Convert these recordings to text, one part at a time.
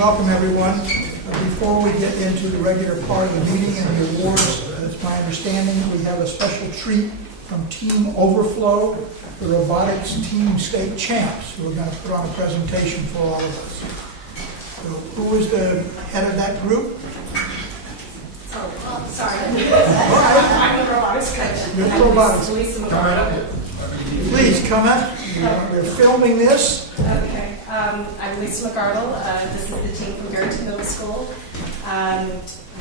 Welcome, everyone. Before we get into the regular part of the meeting and the awards, it's my understanding we have a special treat from Team Overflow, the robotics team state champs, who are going to put on a presentation for all of us. So, who is the head of that group? Oh, sorry. I'm the robotics coach. You're the robotics. Lisa McCarty. Please come up. We're filming this. Okay. I'm Lisa McArdle. This is the team from Barrington Middle School.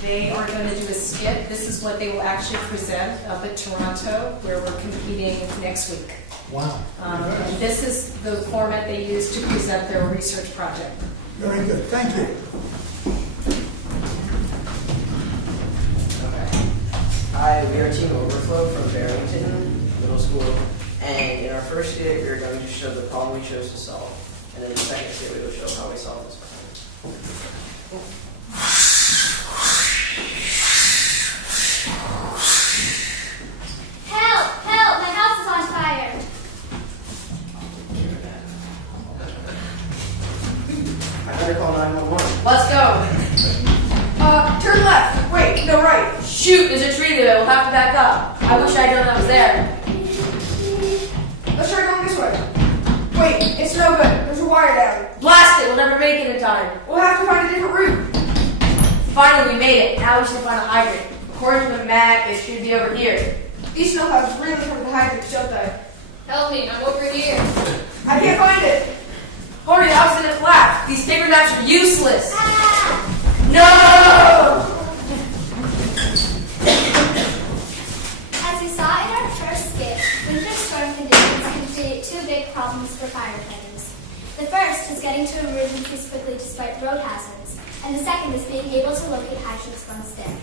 They are going to do a skit. This is what they will actually present up at Toronto, where we're competing next week. Wow. And this is the format they use to present their research project. Very good. Thank you. Hi, we are Team Overflow from Barrington Middle School, and in our first skit, we are going to show the problem we chose to solve, and in the second skit, we will show how we solved this problem. Help! Help! My house is on fire! I better call 911. Let's go. Turn left. Wait, no, right. Shoot, there's a tree there. We'll have to back up. I wish I'd known I was there. Let's try going this way. Wait, it's no good. There's a wire down. Blast it. We'll never make it in time. We'll have to find a different route. Finally, we made it. Now we should find a hydrant. According to the map, it should be over here. These snowplows really cover the hydrants, don't they? Help me. I'm over here. I can't find it. Hurry, the house is gonna collapse. These paper maps are useless. Ah! No! As we saw in our first skit, winter storm conditions can create two big problems for firefighters. The first is getting to emergencies quickly despite road hazards, and the second is being able to locate hydrants once there.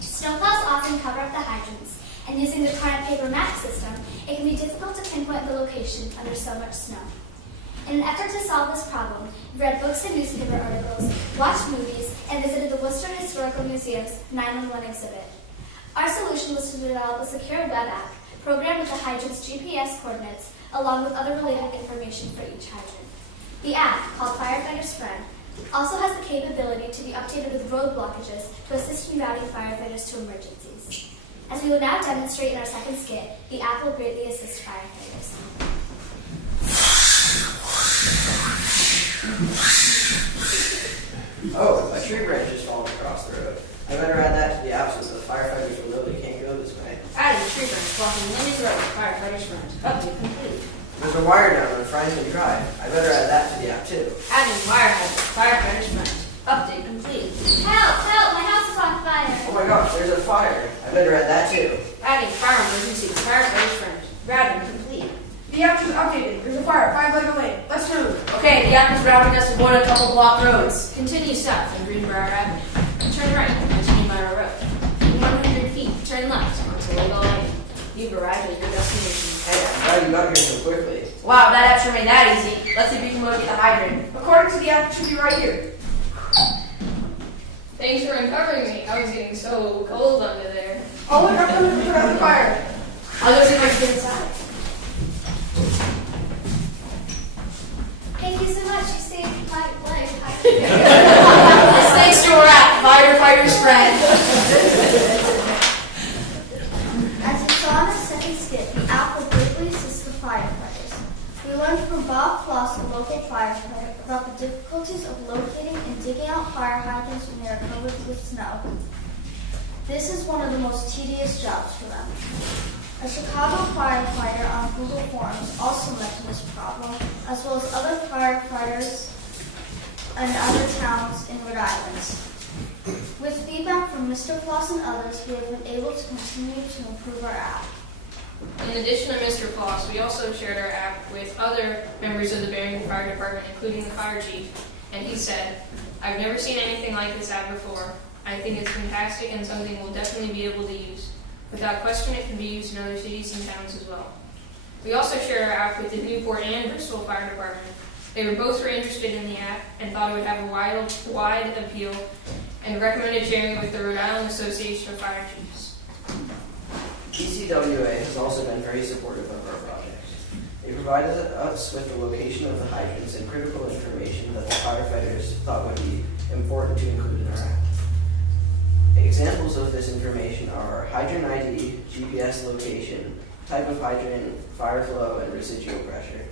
Snowplows often cover up the hydrants, and using the current paper map system, it can be difficult to pinpoint the location under so much snow. In an effort to solve this problem, we read books and newspaper articles, watched movies, and visited the Worcester Historical Museum's 911 exhibit. Our solution was to develop a secure web app programmed with the hydrant's GPS coordinates, along with other related information for each hydrant. The app, called Firefighter's Friend, also has the capability to be updated with road blockages to assist in routing firefighters to emergencies. As we will now demonstrate in our second skit, the app will greatly assist firefighters. Oh, a tree branch is falling across the road. I better add that to the app so the firefighters will know they can't go this way. Adding a tree branch blocking Lindy's road. Firefighter's friend. Update complete. There's a wire down on Franklin Drive. I better add that to the app too. Adding fire hydrant. Firefighter's friend. Update complete. Help! Help! My house is on fire! Oh my gosh, there's a fire. I better add that too. Adding fire emergency. Firefighter's friend. Routing complete. The app is updated. There's a fire at 5 Lego Lane. Let's move. Okay, the app is routing us to avoid a couple block roads. Continue south on Greenbrier Avenue. Turn right on 20 Mile Road. In 100 feet, turn left onto Lego Lane. You've arrived at your destination. Hey, I'm glad you got here so quickly. Wow, that app sure made that easy. Let's see if we can locate the hydrant. According to the app, it should be right here. Thanks for uncovering me. I was getting so cold under there. I'll look up and put out the fire. I'll go see if I can get inside. Thank you so much. You saved my life. Thanks to our app, Firefighter's Friend. As we saw in the second skit, the app will greatly assist the firefighters. We learned from Bob Floss, a local firefighter, about the difficulties of locating and digging out fire hydrants when they are covered with snow. This is one of the most tedious jobs for them. A Chicago firefighter on Google Forums also mentioned this problem, as well as other firefighters in other towns in Rhode Island. With feedback from Mr. Floss and others, we have been able to continue to improve our app. In addition to Mr. Floss, we also shared our app with other members of the Barrington Fire Department, including the fire chief. And he said, "I've never seen anything like this app before. I think it's fantastic and something we'll definitely be able to use. Without question, it can be used in other cities and towns as well." We also shared our app with the Newport and Bristol Fire Department. They were both very interested in the app and thought it would have a wide appeal and recommended sharing it with the Rhode Island Association of Fire Chiefs. ECWA has also been very supportive of our project. They provided us with the location of the hydrants and critical information that the firefighters thought would be important to include in our app. Examples of this information are hydrant ID, GPS location, type of hydrant, fire flow, and residual pressure.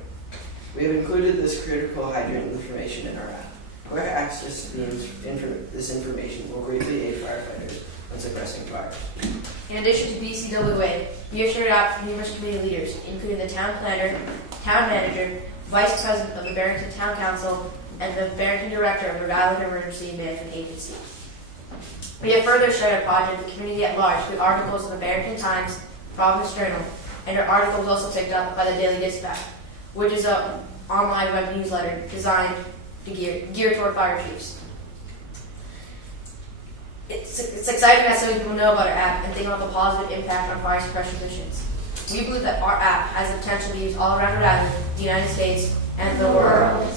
We have included this critical hydrant information in our app. Quick access to this information will greatly aid firefighters when suppressing fires. In addition to BCWA, we have shared out for numerous community leaders, including the town planner, town manager, vice president of the Barrington Town Council, and the Barrington director of the Rhode Island Emergency Management Agency. We have further shared our project with the community at large through articles in the Barrington Times, Providence Journal, and our article was also picked up by the Daily Dispatch, which is an online web newsletter designed to geared toward fire chiefs. It's exciting that so many people know about our app and think about the positive impact on fire suppression missions. We believe that our app has the potential to be used all around Rhode Island, the United States, and the world.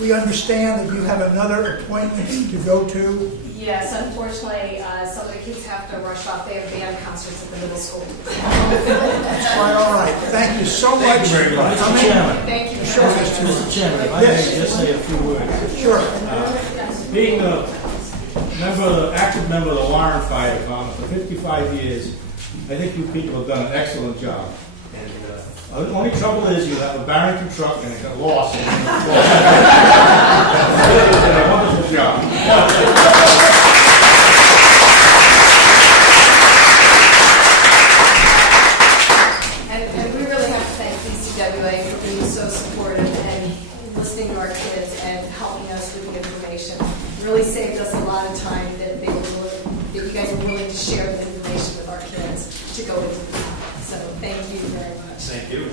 We understand that you have another appointment to go to. Yes, unfortunately, some of the kids have to rush off. They have band concerts at the middle school. That's quite all right. Thank you so much. Thank you very much. for Mr. coming. Chairman. Thank you. Sure, Mr. Mr. Chairman, if I Yes. may just say a few words. Sure. Being active member of the Warren Fire Department for 55 years, I think you people have done an excellent job. And the only trouble is you have a Barrington truck and it got lost. You did a wonderful job. And we really have to thank BCWA for being so supportive and listening to our kids and helping us with the information. It really saved us a lot of time that you guys were willing to share the information with our kids to go into the app. So thank you very much. Thank you.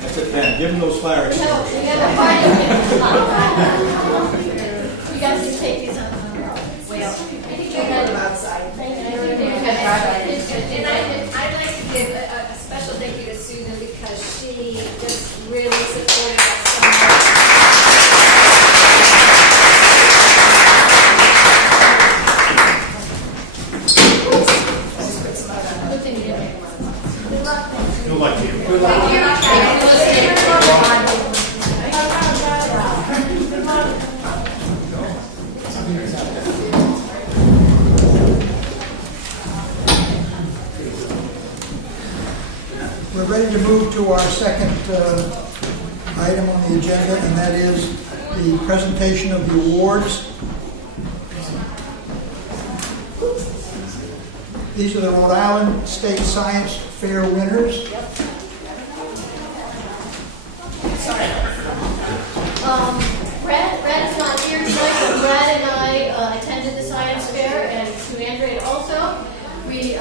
That's it, Ken. Give them those fire We extinguishers. have a party. You guys can take these on. Well, I think they got them outside. And I'd like to give a special thank you to Susan because she just really supported us so much. Good thing you didn't make one. You'll like you. We're ready to move to our second item on the agenda, and that is the presentation of the awards. These are the Rhode Island State Science Fair winners. Brad is not here tonight, but Brad and I attended the science fair, and Sue Andrade also. We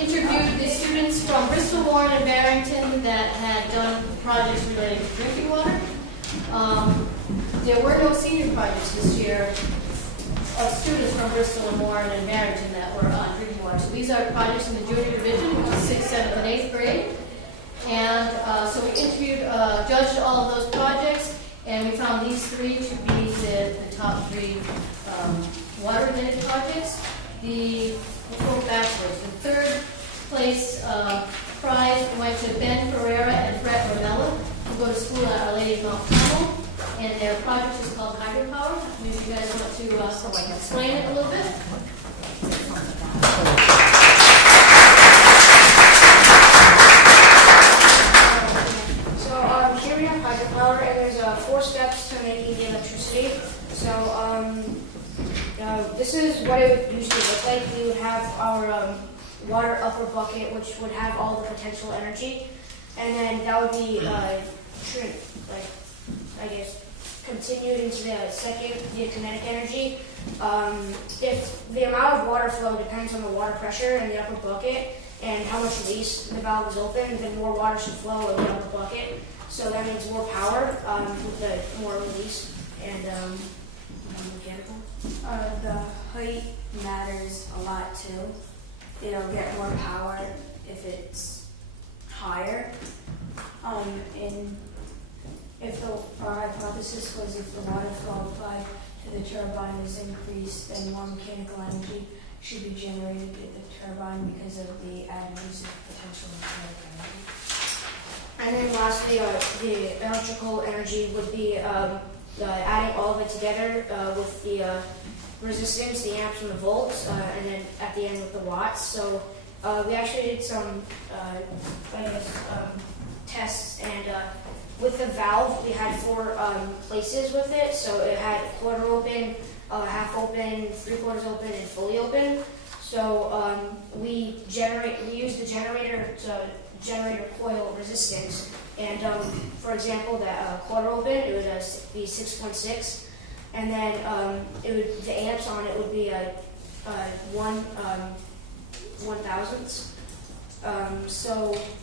interviewed the students from Bristol, Warren, and Barrington that had done projects related to drinking water. There were no senior projects this year of students from Bristol and Warren and Barrington that were on drinking water. So these are projects in the junior division, 6th, 7th, and 8th grade. And so we interviewed, judged all of those projects, and we found these three to be the top three water-related projects. Let's go backwards. The third place prize went to Ben Ferreira and Brett Ronella, who go to school at Our Lady of Mount Carmel, and their project is called Hydropower. Maybe you guys want to explain it a little bit. So here we have hydropower, and there's 4 steps to making the electricity. So this is what it would usually look like. We would have our water upper bucket, which would have all the potential energy, and then that would be continued into the second, the kinetic energy. If the amount of water flow depends on the water pressure in the upper bucket and how much release the valve is open, then more water should flow in the upper bucket. So that means more power with the more release and mechanical. The height matters a lot too. It'll get more power if it's higher. And if our hypothesis was if the water flow applied to the turbine is increased, then more mechanical energy should be generated at the turbine because of the adverse potential of kinetic energy. And then lastly, the electrical energy would be adding all of it together with the resistance, the amps and the volts, and then at the end with the watts. So we actually did some tests, and with the valve, we had 4 places with it. So it had quarter open, half open, 3/4 open, and fully open. So we use the generator to generator coil resistance. And for example, that quarter open, it would be 6.6, and then the amps on it would be 1/1000.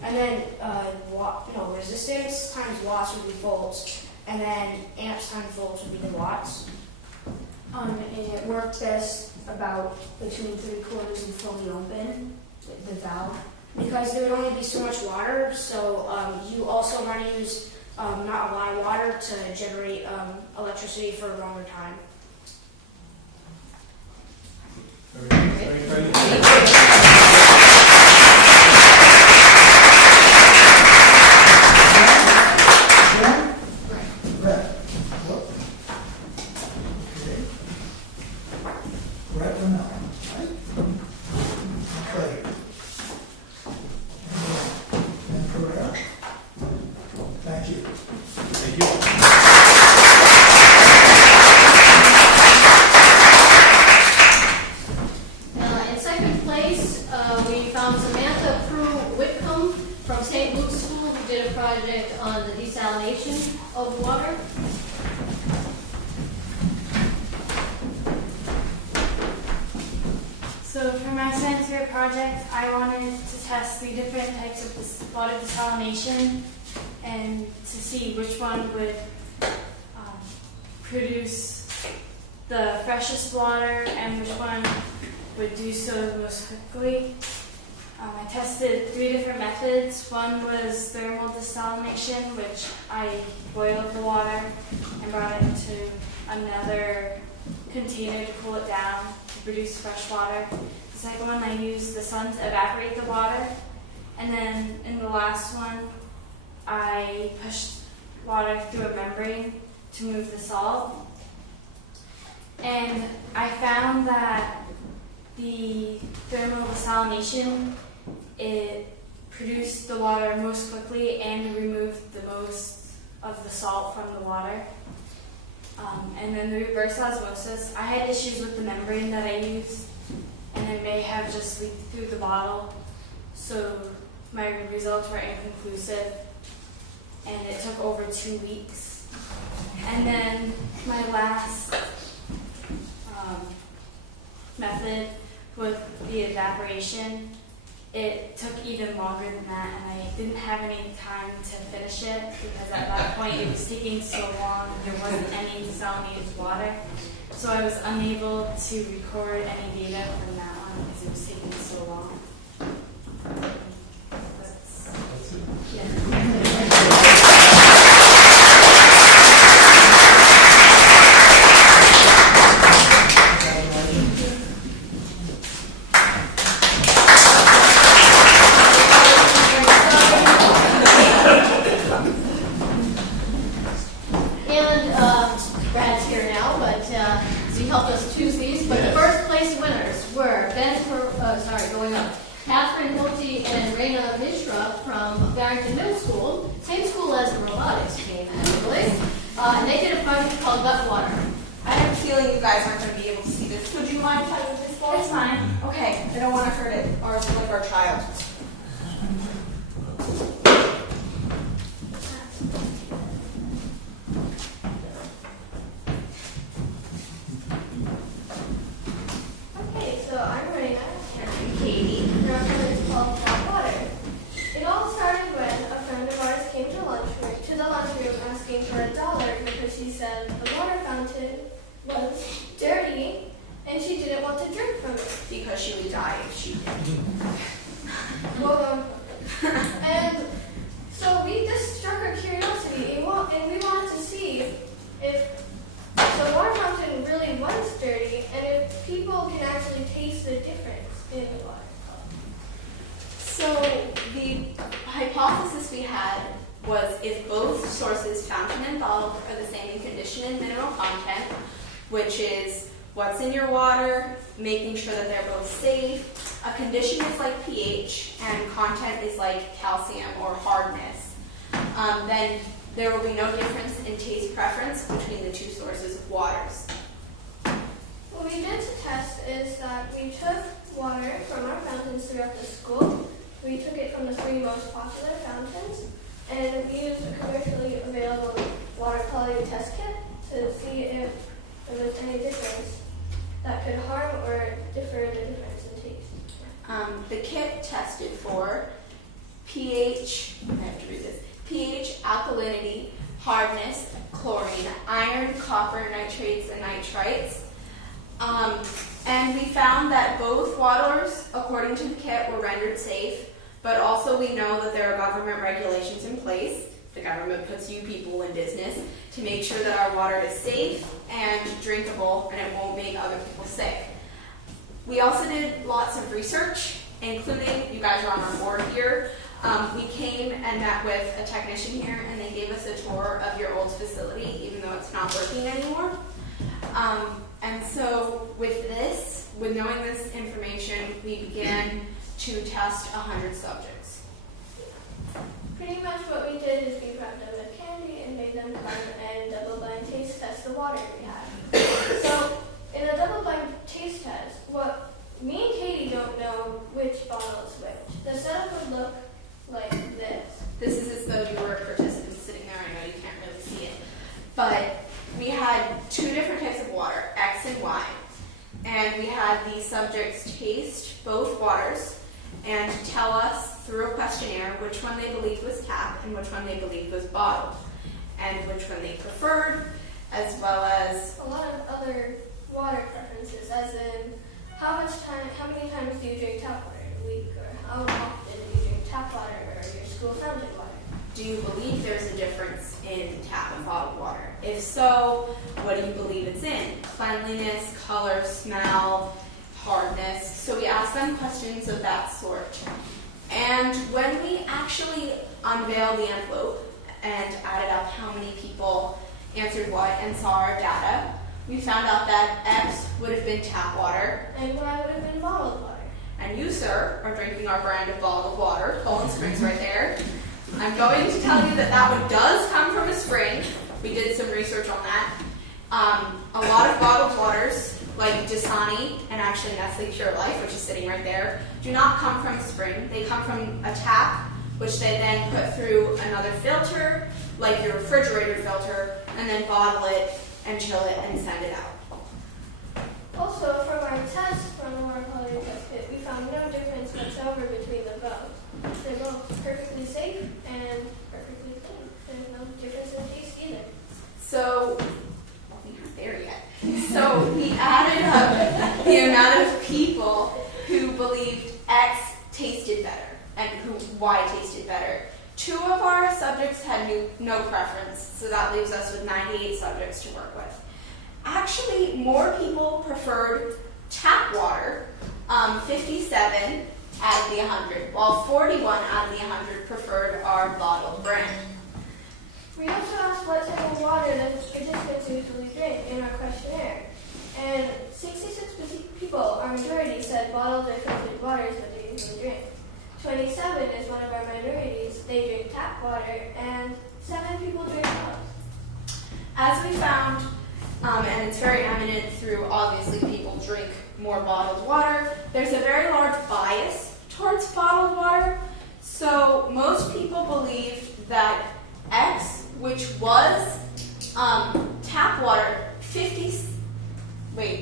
And then resistance times watts would be volts, and then amps times volts would be the watts. And it worked best about between 3/4 and fully open with the valve, because there would only be so much water. So you also want to use not a lot of water to generate electricity for a longer time. So for my science fair project, I wanted to test 3 different types of water desalination and to see which one would produce the freshest water and which one would do so most quickly. I tested 3 different methods. One was thermal desalination, which I boiled the water and brought it into another container to cool it down to produce fresh water. The second one, I used the sun to evaporate the water. And then in the last one, I pushed water through a membrane to move the salt. And I found that the thermal desalination, it produced the water most quickly and removed the most of the salt from the water. And then the reverse osmosis, I had issues with the membrane that I used, and it may have just leaked through the bottle, so my results were inconclusive, and it took over 2 weeks. And then my last method with the evaporation, it took even longer than that, and I didn't have any time to finish it because at that point it was taking so long and there wasn't any desalinated water. So I was unable to record any data from that one because it was taking so long. And so we just struck our curiosity, and we wanted fountain and bottled are the same in condition and mineral content, which is what's in your water, making sure that they're both safe. A condition is like pH, and content is like calcium or hardness. Then there will be no difference in taste preference between the two sources of waters. What we did to test is that we took water from our fountains throughout the school. We took it from the 3 most popular fountains, and we used a commercially available water quality test kit to see if there was any difference that could harm or differ the difference in taste. The kit tested for pH, I have to read this, pH, alkalinity, hardness, chlorine, iron, copper, nitrates, and nitrites. And we found that both waters, according to the kit, were rendered safe, but also we know that there are government regulations in place. The government puts you people in business to make sure that our water is safe and drinkable and it won't make other people sick. We also did lots of research, including, you guys are on our board here. We came and met with a technician here and they gave us a tour of your old facility, even though it's not working anymore. And so with knowing this information, we began to test 100 subjects. Pretty much what we did is we wrapped them with candy and made them come and double-blind taste test the water we had. So in a double-blind taste test, what me and Katie don't know which bottle is which. The setup would look like this. This is as though you were a participant sitting there. I know you can't really see it. But we had 2 different types of water, X and Y. And we had the subjects taste both waters and tell us through a questionnaire which one they believed was tap and which one they believed was bottled, and which one they preferred, as well as a lot of other water preferences, as in how many times do you drink tap water in a week, or how often do you drink tap water or your school fountain water? do you believe there's a difference in tap and bottled water? If so, what do you believe it's in? Cleanliness, color, smell, hardness. So we asked them questions of that sort. And when we actually unveiled the envelope and added up how many people answered what and saw our data, we found out that X would have been tap water. And Y would have been bottled water. And you, sir, are drinking our brand of bottled water, Poland Springs right there. I'm going to tell you that that one does come from a spring. We did some research on that. A lot of bottled waters, like Dasani and actually Nestle Pure Life, which is sitting right there, do not come from a spring. They come from a tap, which they then put through another filter, like your refrigerator filter, and then bottle it and chill it and send it out. Also, from our test from the water quality test kit, we found no difference whatsoever between them both. They're both perfectly safe and perfectly clean. There's no difference in taste either. So, well, we aren't there yet. So we added up the amount of people who believed X tasted better and who Y tasted better. 2 of our subjects had no preference, so that leaves us with 98 subjects to work with. Actually, more people preferred tap water, 57 out of the 100, while 41 out of the 100 preferred our bottled brand. We also asked what type of water the participants usually drink in our questionnaire. And 66 people, our majority, said bottled or filtered water is what they usually drink. 27 is one of our minorities. They drink tap water, and 7 people drink bottles. As we found, and it's very evident through obviously people drink more bottled water, there's a very large bias towards bottled water. So most people believed that X, which was tap water, what am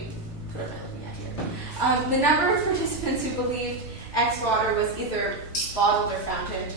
I looking at here? The number of participants who believed X water was either bottled or fountain.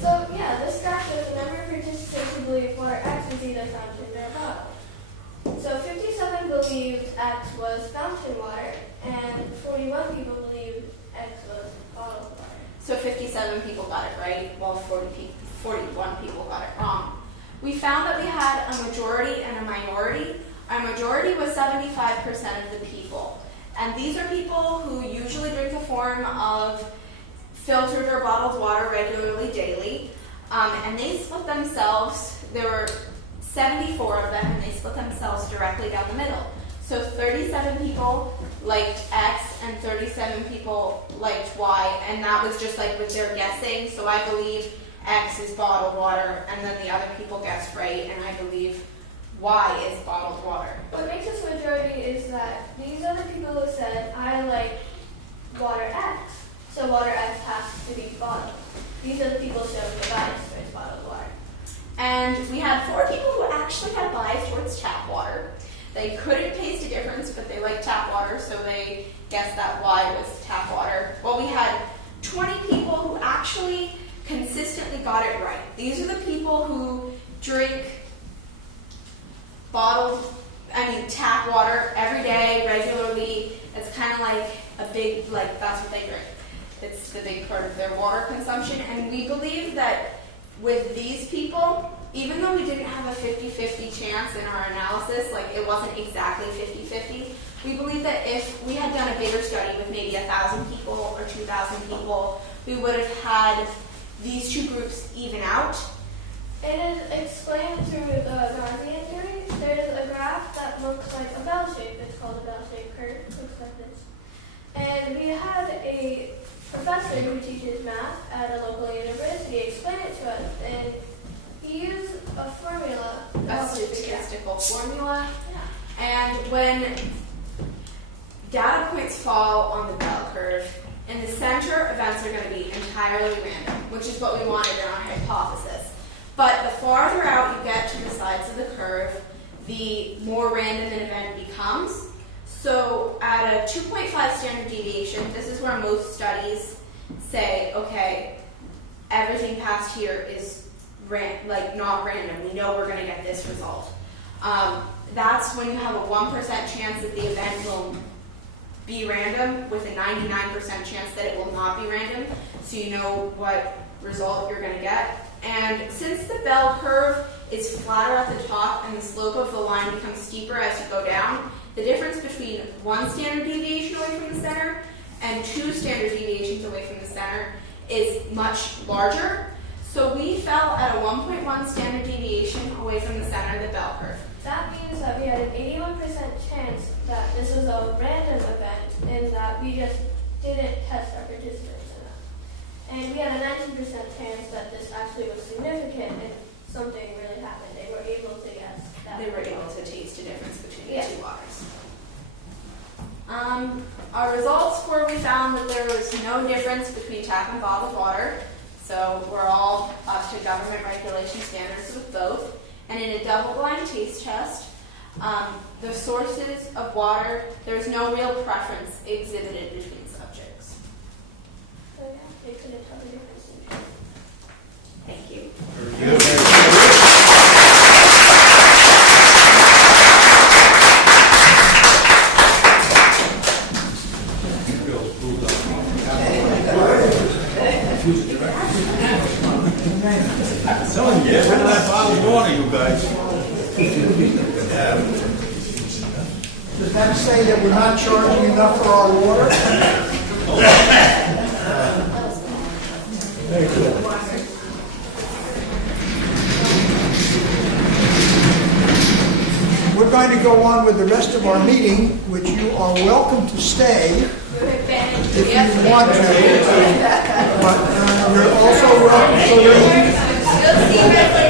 So yeah, this graph shows the number of participants who believe water X was either fountain or bottled. So 57 believed X was fountain water, and 41 people believed X was bottled water. So 57 people got it right, while 41 people got it wrong. We found that we had a majority and a minority. Our majority was 75% of the people. And these are people who usually drink a form of filtered or bottled water regularly daily, and they split themselves. There were 74 of them, and they split themselves directly down the middle. So 37 people liked X and 37 people liked Y, and that was just like with their guessing. So I believe X is bottled water, and then the other people guessed right, and I believe Y is bottled water. What makes us majority is that these are the people who said, I like water X, so water X has to be bottled. These are the people showing the bias towards bottled water. And we had 4 people who actually had bias towards tap water. They couldn't taste a difference, but they liked tap water, so they guessed that Y was tap water. Well, we had 20 people who actually consistently got it right. These are the people who drink tap water every day, regularly. It's kind of like a big, that's what they drink. It's the big part of their water consumption. And we believe that with these people, even though we didn't have a 50-50 chance in our analysis, it wasn't exactly 50-50, we believe that if we had done a bigger study with maybe 1,000 people or 2,000 people, we would have had these two groups even out. It is explained through the Gaussian theory. There's a graph that looks like a bell shape. It's called a bell-shaped curve. It looks like this. And we had a professor who teaches math at a local university explain it to us, and he used a formula. A statistical formula. Yeah. And when data points fall on the bell curve, in the center, events are going to be entirely random, which is what we wanted in our hypothesis. But the farther out you get to the sides of the curve, the more random an event becomes. So at a 2.5 standard deviation, this is where most studies say, okay, everything past here is not random. We know we're going to get this result. That's when you have a 1% chance that the event will be random with a 99% chance that it will not be random, so you know what result you're going to get. And since the bell curve is flatter at the top and the slope of the line becomes steeper as you go down, the difference between 1 standard deviation away from the center and 2 standard deviations away from the center is much larger. So we fell at a 1.1 standard deviation away from the center of the bell curve. That means that we had an 81% chance that this was a random event and that we just didn't test our participants enough. And we had a 19% chance that this actually was significant and something really happened. They were able to guess that. They were able to taste a difference between the Yeah. two waters. Our results were we found that there was no difference between tap and bottled water. So we're all up to government regulation standards with both. And in a double-blind taste test, the sources of water, there's no real preference exhibited between subjects. So yeah, they couldn't tell the difference. Thank you. I'm telling you, get rid of that bottled water, you guys. Does that say that we're not charging enough for our water? Very good. We're going to go on with the rest of our meeting, which you are welcome to stay if you want to. But you're also welcome to leave.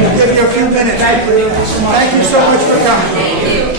We'll give you a few minutes. Thank you so much for coming.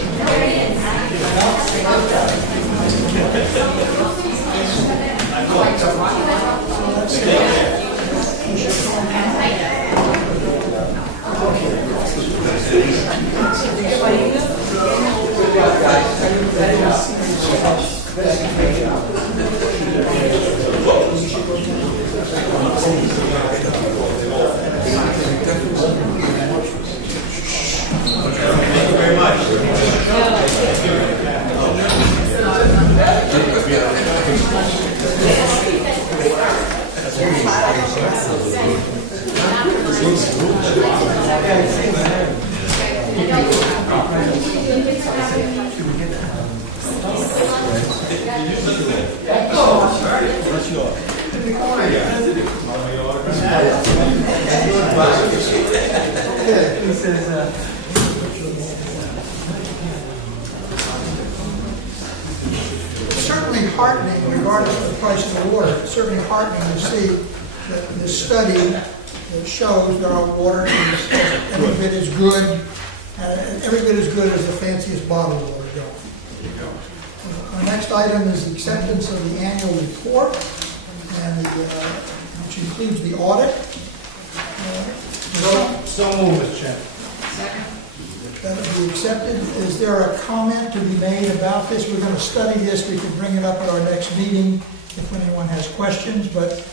What's yours? It's certainly heartening, regardless of the price of the water, it's certainly heartening to see that this study that shows that our water is every bit as good, every bit as good as the fanciest bottled water going. Our next item is the acceptance of the annual report, and which includes the audit. So moved, Mr. Chairman. That will be accepted. Is there a comment to be made about this? We're going to study this. We can bring it up at our next meeting if anyone has questions. But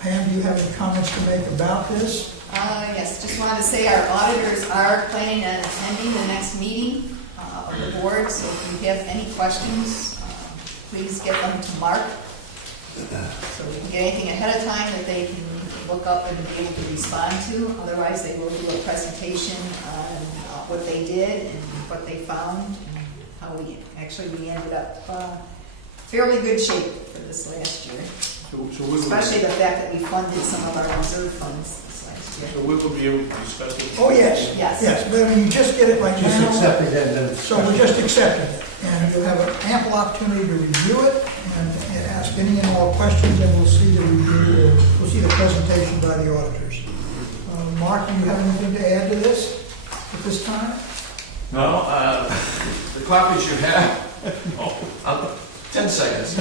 Pam, do you have any comments to make about this? Yes, just wanted to say our auditors are planning on attending the next meeting of the board, so if you have any questions, please get them to Mark, so we can get anything ahead of time that they can look up and be able to respond to. Otherwise, they will do a presentation on what they did and what they found, and how we ended up fairly good shape for this last year. Especially the fact that we funded some of our reserve funds this last year. So we will be able to discuss it? Oh, yes. Yes. Yes, but I mean, you just get it right Just now. accept it and then. So we're just accepting it. And you'll have an ample opportunity to review it and ask any and all questions, and we'll see the review, we'll see the presentation by the auditors. Mark, do you have anything to add to this at this time? No, the copies you have, 10 seconds.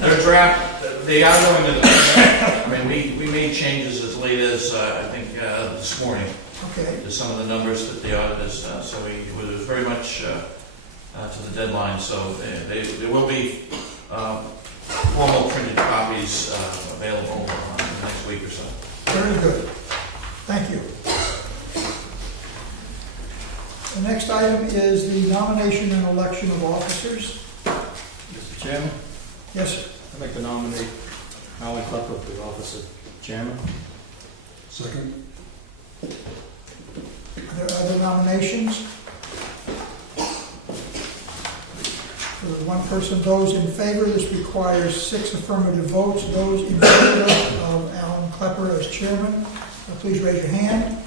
They're draft, they are going to, I mean, we made changes as late as, I think, this morning Okay. to some of the numbers that the auditors, so we was very much to the deadline, so there will be formal printed copies available next week or so. Very good. Thank you. The next item is the nomination and election of officers. Mr. Chairman, Yes, sir. I'd like to nominate Alan Klepper for the office of chairman. Second. Are there other nominations? For one person, those in favor, this requires 6 affirmative votes. Those in favor of Alan Klepper as chairman, please raise your hand.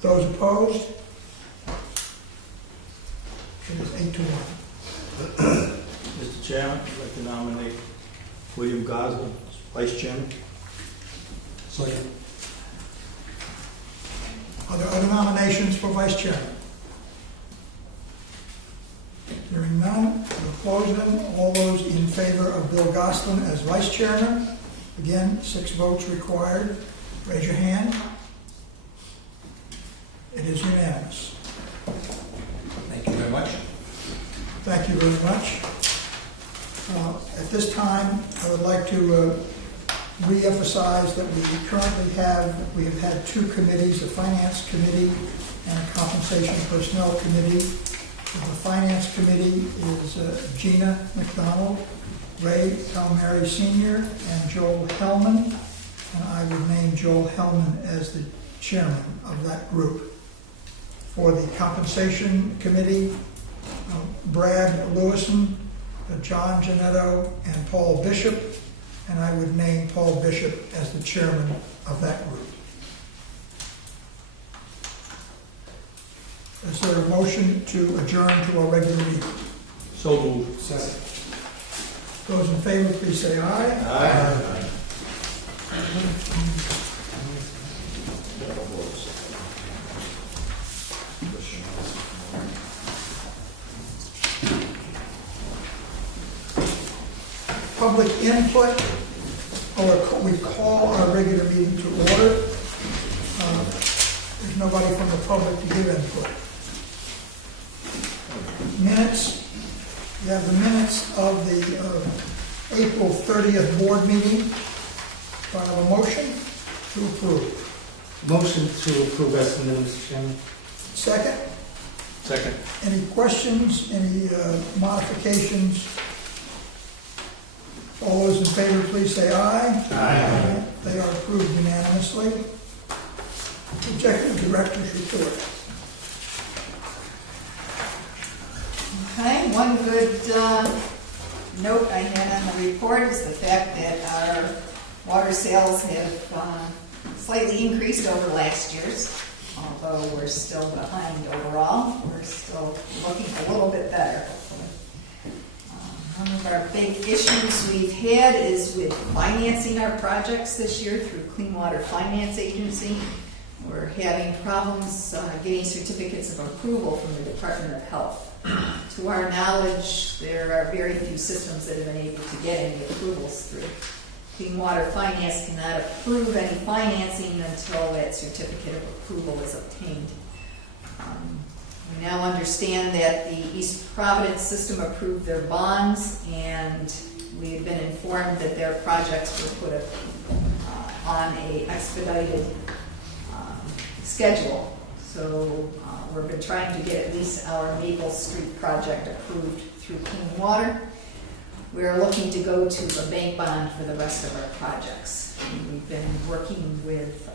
Those opposed? It is 8-1. Mr. Chairman, I'd like to nominate William Gosling as vice chairman. Second. Are there other nominations for vice chairman? Hearing none, we'll close them. All those in favor of Bill Goslin as vice chairman, again, 6 votes required. Raise your hand. It is unanimous. Thank you very much. Thank you very much. At this time, I would like to re-emphasize that we have had 2 committees, a finance committee and a compensation personnel committee. The finance committee is Gina McDonald, Ray Palmieri Sr., and Joel Hellman. And I would name Joel Hellman as the chairman of that group. For the compensation committee, Brad Lewison, John Janetto, and Paul Bishop, and I would name Paul Bishop as the chairman of that group. Is there a motion to adjourn to our regular meeting? So moved. Second. Those in favor, please say aye. Aye. Public input, or we call our regular meeting to order. There's nobody from the public to give input. Minutes, we have the minutes of the April 30th board meeting. Do I have a motion to approve? Motion to approve as submitted, Mr. Chairman. Second? Second. Any questions, any modifications? All those in favor, please say aye. Aye. They are approved unanimously. Executive Director's report. Okay, one good note I had on the report is the fact that our water sales have slightly increased over last year's, although we're still behind overall. We're still looking a little bit better, hopefully. One of our big issues we've had is with financing our projects this year through Clean Water Finance Agency. We're having problems getting certificates of approval from the Department of Health. To our knowledge, there are very few systems that have been able to get any approvals through. Clean Water Finance cannot approve any financing until that certificate of approval is obtained. We now understand that the East Providence system approved their bonds, and we have been informed that their projects were put on an expedited schedule. So we've been trying to get at least our Maple Street project approved through Clean Water. We're looking to go to a bank bond for the rest of our projects. We've been working with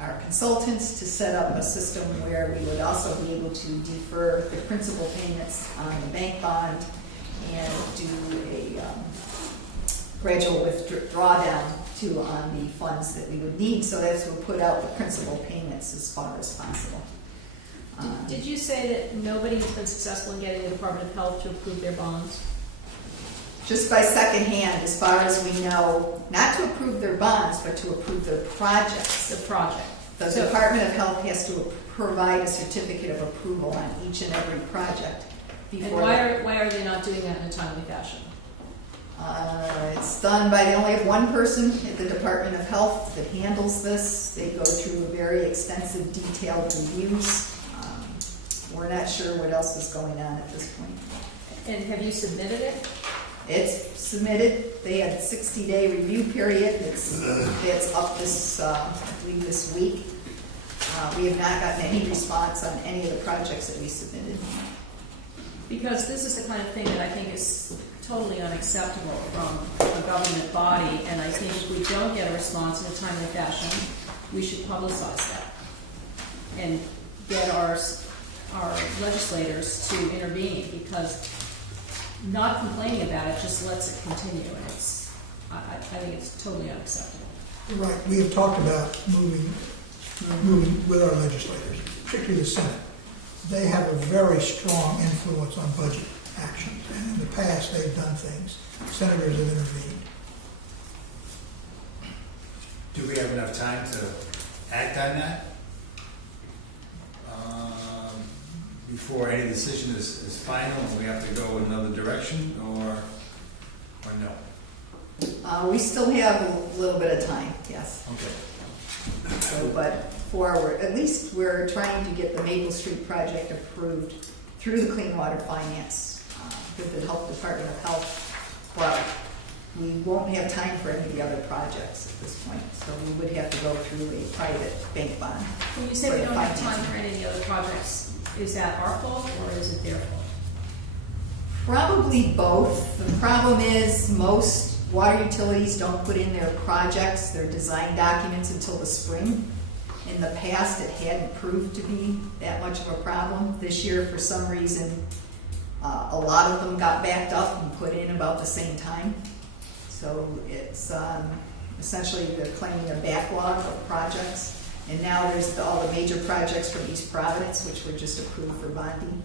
our consultants to set up a system where we would also be able to defer the principal payments on the bank bond and do a gradual drawdown on the funds that we would need, so that we'll put out the principal payments as far as possible. Did you say that nobody has been successful in getting the Department of Health to approve their bonds? Just by second hand, as far as we know, not to approve their bonds, but to approve their projects. The project. The Department of Health has to provide a certificate of approval on each and every project. And why are they not doing that in a timely fashion? It's done by, they only have one person at the Department of Health that handles this. They go through very extensive, detailed reviews. We're not sure what else is going on at this point. And have you submitted it? It's submitted. They had a 60-day review period. It's up this, I believe this week. We have not gotten any response on any of the projects that we submitted. Because this is the kind of thing that I think is totally unacceptable from a government body, and I think if we don't get a response in a timely fashion, we should publicize that and get our legislators to intervene, because not complaining about it just lets it continue, and I think it's totally unacceptable. Right, we have talked about moving with our legislators, particularly the Senate. They have a very strong influence on budget actions, and in the past they've done things. Senators have intervened. Do we have enough time to act on that before any decision is final and we have to go in another direction, or no? We still have a little bit of time, yes. Okay. So, but forward, at least we're trying to get the Maple Street project approved through the Clean Water Finance with the Department of Health. But we won't have time for any of the other projects at this point, so we would have to go through a private bank bond. When you say we don't have time for any of the other projects, is that our fault or is it their fault? Probably both. The problem is most water utilities don't put in their projects, their design documents, until the spring. In the past, it hadn't proved to be that much of a problem. This year, for some reason, a lot of them got backed up and put in about the same time. So it's essentially they're claiming a backlog of projects. And now there's all the major projects from East Providence, which were just approved for bonding.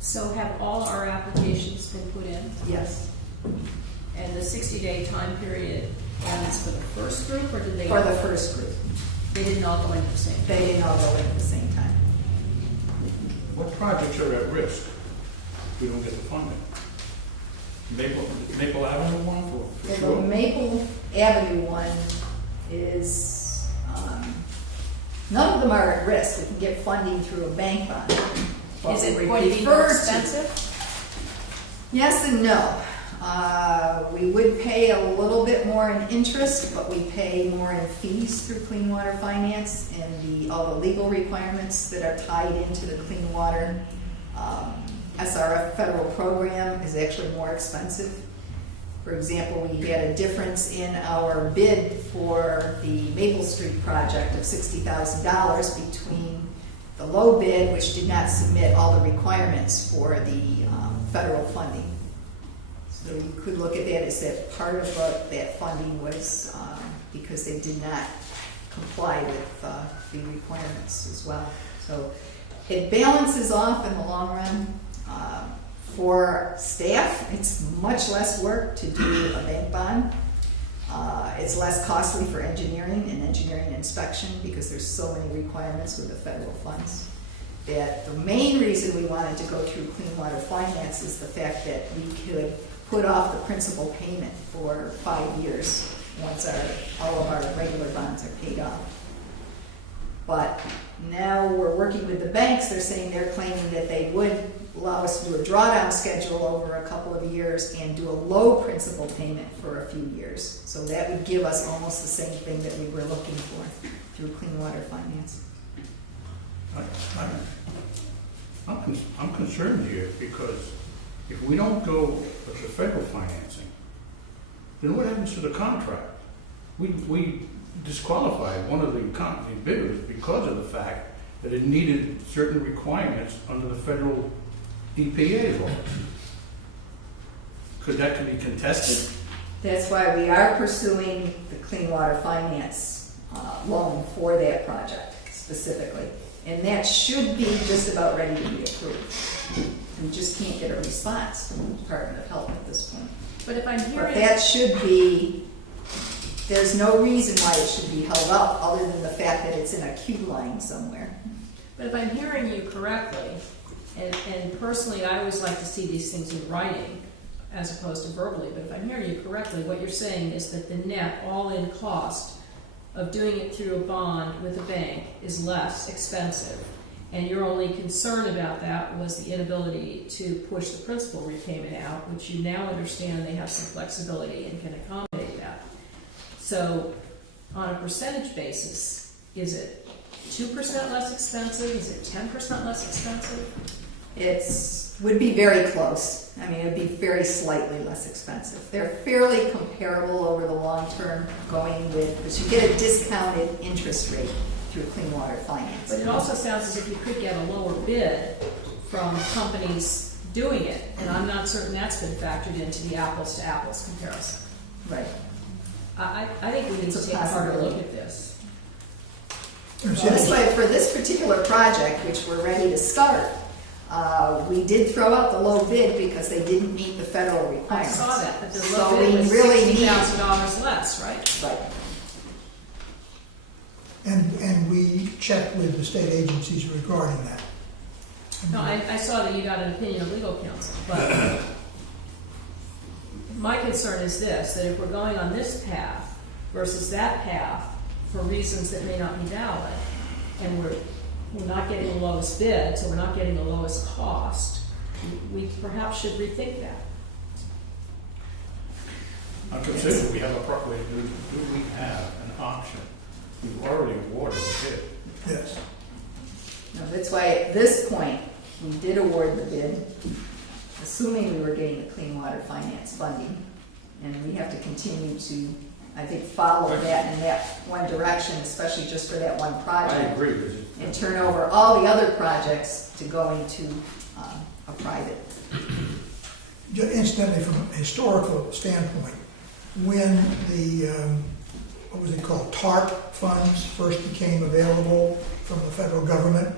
So have all our applications been put in? Yes. And the 60-day time period ends for the first group, or did they? For the first group. They didn't all go in at the same time? They didn't all go in at the same time. What projects are at risk if we don't get the funding? Maple Avenue one for Yeah, sure? the Maple Avenue one is, none of them are at risk. We can get funding through a bank bond. Is it going to be more expensive? Yes and no. We would pay a little bit more in interest, but we pay more in fees through Clean Water Finance, and all the legal requirements that are tied into the Clean Water SRF federal program is actually more expensive. For example, we had a difference in our bid for the Maple Street project of $60,000 between the low bid, which did not submit all the requirements for the federal funding. So So you could look at that as that part of that funding was because they did not comply with the requirements as well. So it balances off in the long run. For staff, it's much less work to do a bank bond. It's less costly for engineering and engineering inspection because there's so many requirements with the federal funds. That the main reason we wanted to go through clean water finance is the fact that we could put off the principal payment for 5 years once all of our regular bonds are paid off. But now we're working with the banks. They're saying they're claiming that they would allow us to do a drawdown schedule over a couple of years and do a low principal payment for a few years. So that would give us almost the same thing that we were looking for through clean water finance. I'm concerned here because if we don't go with the federal financing, then what happens to the contract? We disqualified one of the bidders because of the fact that it needed certain requirements under the federal EPA laws. Could that be contested? That's why we are pursuing the clean water finance loan for that project specifically. And that should be just about ready to be approved. We just can't get a response from the Department of Health at this point. But if I'm But hearing, that should be, there's no reason why it should be held up other than the fact that it's in a queue line somewhere. but if I'm hearing you correctly, and personally, I always like to see these things in writing as opposed to verbally, but if I'm hearing you correctly, what you're saying is that the net all-in cost of doing it through a bond with a bank is less expensive, and your only concern about that was the inability to push the principal repayment out, which you now understand they have some flexibility and can accommodate that. So on a percentage basis, is it 2% less expensive? Is it 10% less expensive? Would be very close. I mean, it would be very slightly less expensive. They're fairly comparable over the long term going with, because you get a discounted interest rate through clean water finance. But it also sounds as if you could get a lower bid from companies doing it, and I'm not certain that's been factored into the apples to apples comparison. Right. I think we need It's to a take a harder look possibility. at this. Well, this way, for this particular project, which we're ready to start, we did throw out the low bid because they didn't meet the federal I requirements. saw that, but the So low bid we was really need- $60,000 less, right? Right. And we checked with the state agencies regarding that. No, I saw that you got an opinion of legal counsel, but my concern is this, that if we're going on this path versus that path for reasons that may not be valid, and we're not getting the lowest bid, so we're not getting the lowest cost, we perhaps should rethink that. I'm considering we have do we have an option? We've already awarded a bid. Yes. No, that's why at this point, we did award the bid, assuming we were getting the clean water finance funding. And we have to continue to, I think, follow that in that one direction, especially just for that one I project. agree with you. And turn over all the other projects to going to a private. Incidentally, from a historical standpoint, when the, what was it called, TARP funds first became available from the federal government,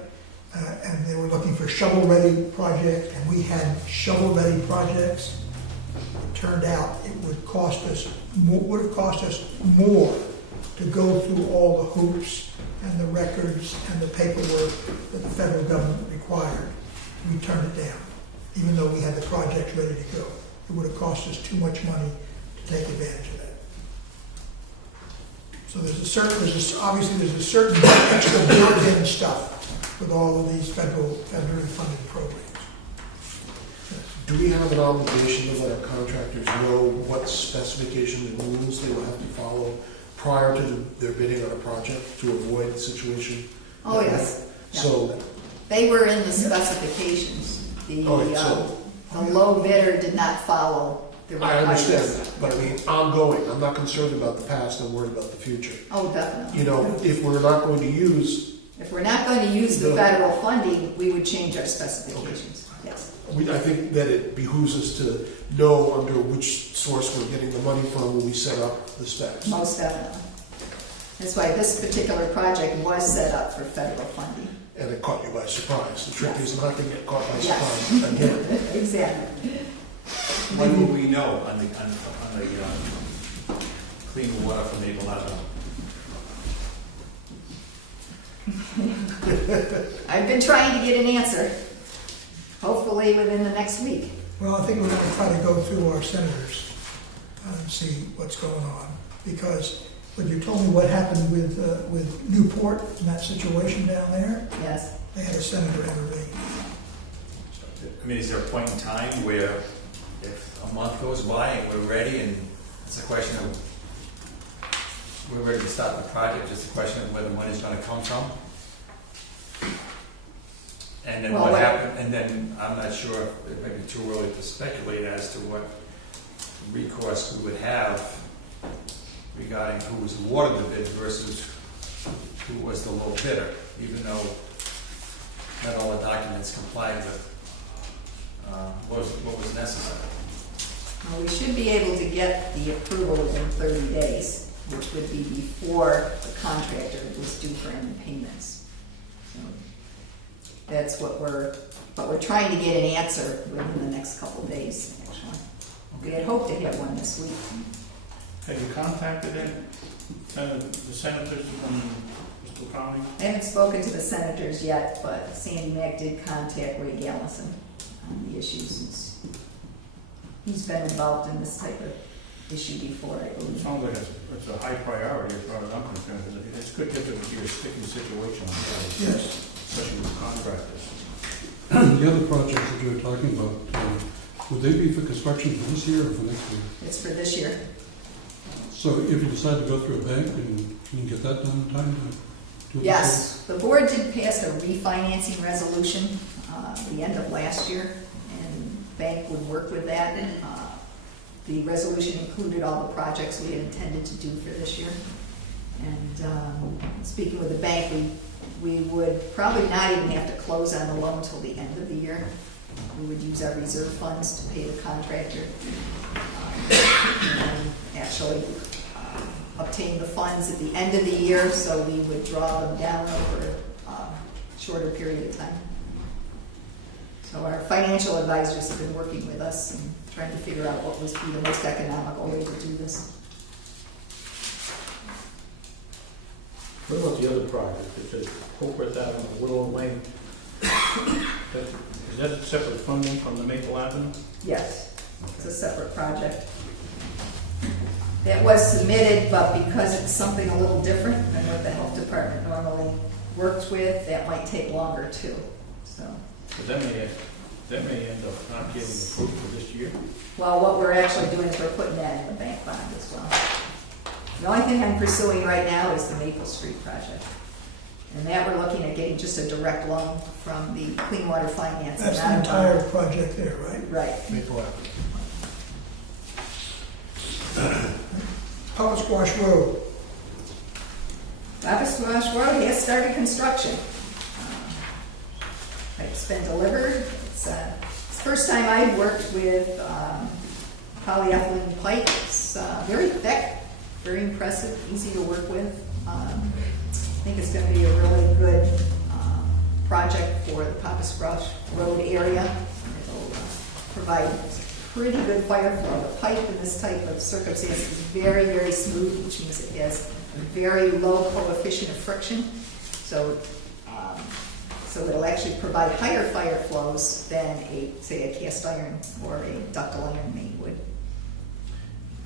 and they were looking for shovel-ready projects, and we had shovel-ready projects, it turned out it would have cost us more to go through all the hoops and the records and the paperwork that the federal government required. We turned it down, even though we had the projects ready to go. It would have cost us too much money to take advantage of that. So obviously there's a certain extra built-in stuff with all of these federally funded programs. Do we have an obligation to let our contractors know what specifications and rules they will have to follow prior to their bidding on a project to avoid the situation? Oh, yes. So, They were in the specifications. The low bidder did not follow the I requirements. understand, but I mean, ongoing, I'm not concerned about the past, I'm worried about the future. Oh, definitely. You know, if we're not going to use, If we're not going to use the federal funding, we would change our specifications. Yes. I think that it behooves us to know under which source we're getting the money from when we set up the specs. Most definitely. That's why this particular project was set up for federal funding. And it caught you by surprise. The trick is not to get caught by Yes. surprise again. Exactly. When will we know on the clean water from Maple Avenue? I've been trying to get an answer, hopefully within the next week. Well, I think we're going to try to go through our senators and see what's going on. Because when you told me what happened with Newport and that situation down there, Yes. they had a senator intervene. I mean, is there a point in time where if a month goes by and we're ready and it's a question of we're ready to start the project, just a question of where the money's gonna come from? And then Well, what what- happened, and then I'm not sure, it may be too early to speculate as to what recourse we would have regarding who was awarded the bid versus who was the low bidder, even though not all the documents complied with what was necessary. Well, we should be able to get the approval within 30 days, which would be before the contractor was due for any payments. So that's what we're trying to get an answer within the next couple of days, actually. We had hoped to have one this week. Have you contacted them, the senators from Bristol County? I haven't spoken to the senators yet, but Sandy Mack did contact Ray Gallison on the issues since he's been involved in this type of issue before, I It believe. sounds like it's a high priority as far as I'm concerned, because it's good to be a sticky situation, Yes. especially with contractors. The other projects that you were talking about, would they be for construction for this year or for next year? It's for this year. So if you decide to go through a bank, and you can get that done in time to do it? Yes, the board did pass a refinancing resolution the end of last year, and bank would work with that. The resolution included all the projects we had intended to do for this year. And speaking with the bank, we would probably not even have to close on the loan until the end of the year. We would use our reserve funds to pay the contractor. And actually obtain the funds at the end of the year, so we would draw them down over a shorter period of time. So our financial advisors have been working with us and trying to figure out what would be the most economical way to do this. What about the other project, it's at Hopeworth Avenue, Willow Lane? Is that separate funding from the Maple Avenue? Yes, it's a separate project. That was submitted, but because it's something a little different than what the health department normally works with, that might take longer too, so. But that may end up not getting approved for this year. Well, what we're actually doing is we're putting that in the bank bond as well. The only thing I'm pursuing right now is the Maple Street project. And that we're looking at getting just a direct loan from the Clean Water Finance. That's the entire project there, right? Right. Maple Avenue. Papa Squash Road. Papa Squash Road has started construction. It's been delivered. It's the first time I've worked with polyethylene pipe. It's very thick, very impressive, easy to work with. I think it's going to be a really good project for the Papa Squash Road area. It'll provide pretty good fire flow. The pipe in this type of circumstance is very, very smooth, which means it has a very low coefficient of friction. So it'll actually provide higher fire flows than say a cast iron or a ductile iron main would.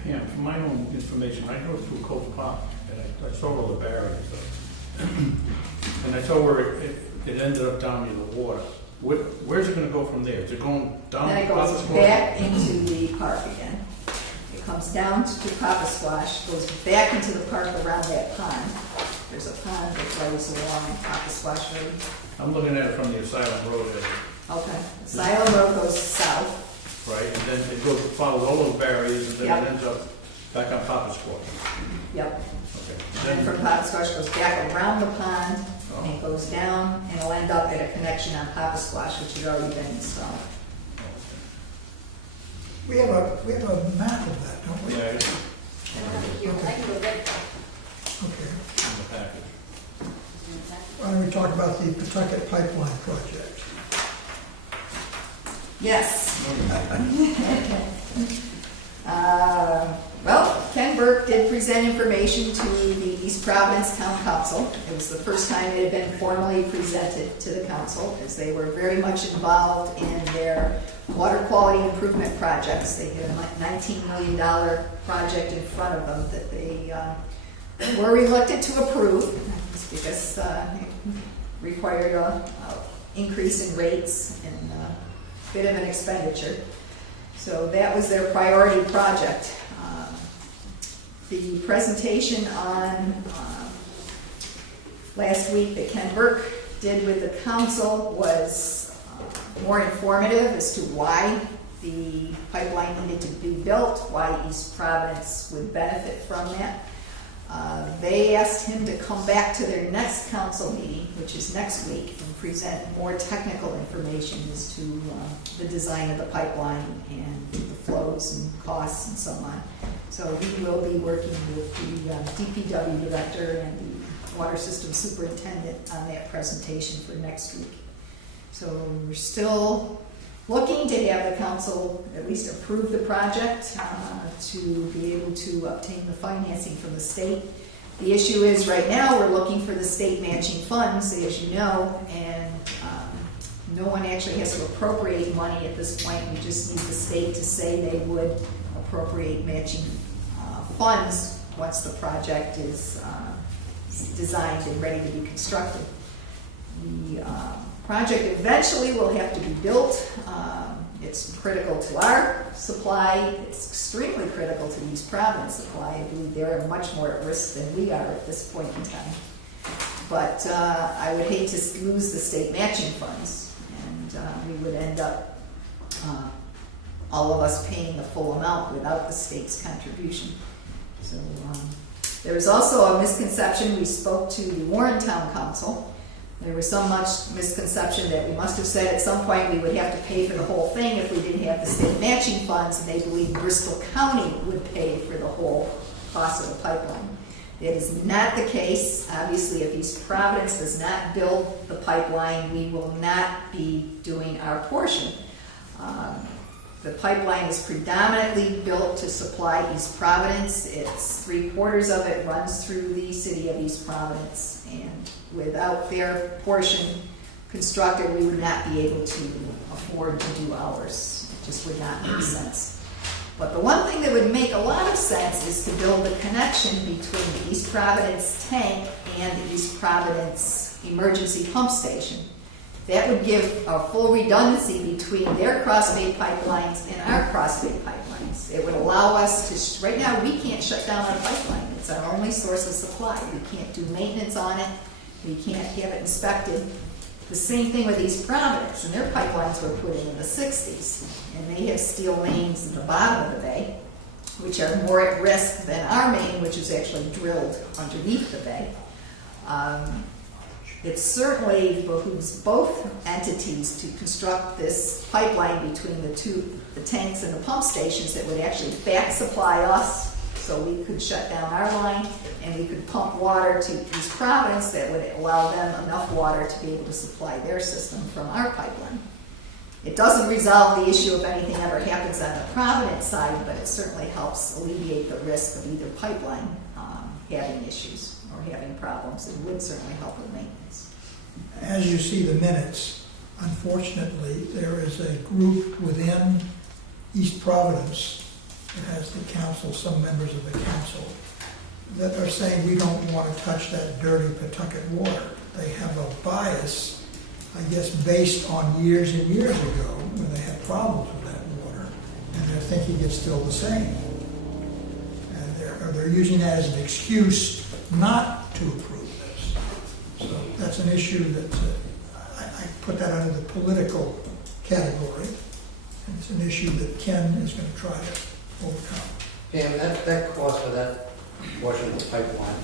Pam, for my own information, I drove through Cove Park, and I saw all the barriers, and I saw where it ended up down near the water. Where's it gonna go from there? Is it going down? Then it Papa goes Squash? back into the park again. It comes down to Papa Squash, goes back into the park around that pond. There's a pond that runs along Papa Squash Road. I'm looking at it from the Asylum Road area, Okay. Asylum Road goes south. right? And then it follows all those barriers, and then Yep. it ends up back on Papa Squash. Yep. Okay. And from Papa Squash goes back around the pond, and it goes down, and it'll end up at a connection on Papa Squash, which has already been installed. We have a map of that, don't we? Yeah, it's Okay. in the package. Why don't we talk about the Pawtucket Pipeline project? Yes. Well, Ken Burke did present information to the East Providence Town Council. It was the first time it had been formally presented to the council, as they were very much involved in their water quality improvement projects. They had a $19 million project in front of them that they were reluctant to approve because it required an increase in rates and a bit of an expenditure. So that was their priority project. The presentation on last week that Ken Burke did with the council was more informative as to why the pipeline needed to be built, why East Providence would benefit from that. They asked him to come back to their next council meeting, which is next week, and present more technical information as to the design of the pipeline and the flows and costs and so on. So he will be working with the DPW director and the water system superintendent on that presentation for next week. So we're still looking to have the council at least approve the project to be able to obtain the financing from the state. The issue is right now we're looking for the state matching funds, as you know, and no one actually has to appropriate money at this point. We just need the state to say they would appropriate matching funds once the project is designed and ready to be constructed. The project eventually will have to be built. It's critical to our supply. It's extremely critical to East Providence supply. I believe they're much more at risk than we are at this point in time. But I would hate to lose the state matching funds, and we would end up all of us paying the full amount without the state's contribution. So there was also a misconception. We spoke to the Warren Town Council. There was so much misconception that we must have said at some point we would have to pay for the whole thing if we didn't have the state matching funds, and they believed Bristol County would pay for the whole cost of the pipeline. That is not the case. Obviously, if East Providence does not build the pipeline, we will not be doing our portion. The pipeline is predominantly built to supply East Providence. It's 3/4 of it runs through the city of East Providence, and without their portion constructed, we would not be able to afford to do ours. It just would not make sense. But the one thing that would make a lot of sense is to build a connection between the East Providence tank and the East Providence emergency pump station. That would give a full redundancy between their cross-bay pipelines and our cross-bay pipelines. It would allow us to, right now we can't shut down our pipeline. It's our only source of supply. We can't do maintenance on it. We can't have it inspected. The same thing with East Providence, and their pipelines were put in the 60s. And they have steel mains at the bottom of the bay, which are more at risk than our main, which is actually drilled underneath the bay. It certainly behooves both entities to construct this pipeline between the tanks and the pump stations that would actually back supply us, so we could shut down our line and we could pump water to East Providence that would allow them enough water to be able to supply their system from our pipeline. It doesn't resolve the issue if anything ever happens on the Providence side, but it certainly helps alleviate the risk of either pipeline having issues or having problems. It would certainly help with maintenance. As you see the minutes, unfortunately, there is a group within East Providence that has the council, some members of the council, that are saying we don't want to touch that dirty Pawtucket water. They have a bias, I guess, based on years and years ago when they had problems with that water, and they're thinking it's still the same. And they're using that as an excuse not to approve this. So that's an issue that I put that under the political category. And it's an issue that Ken is going to try to overcome. Pam, that cost for that portion of the pipeline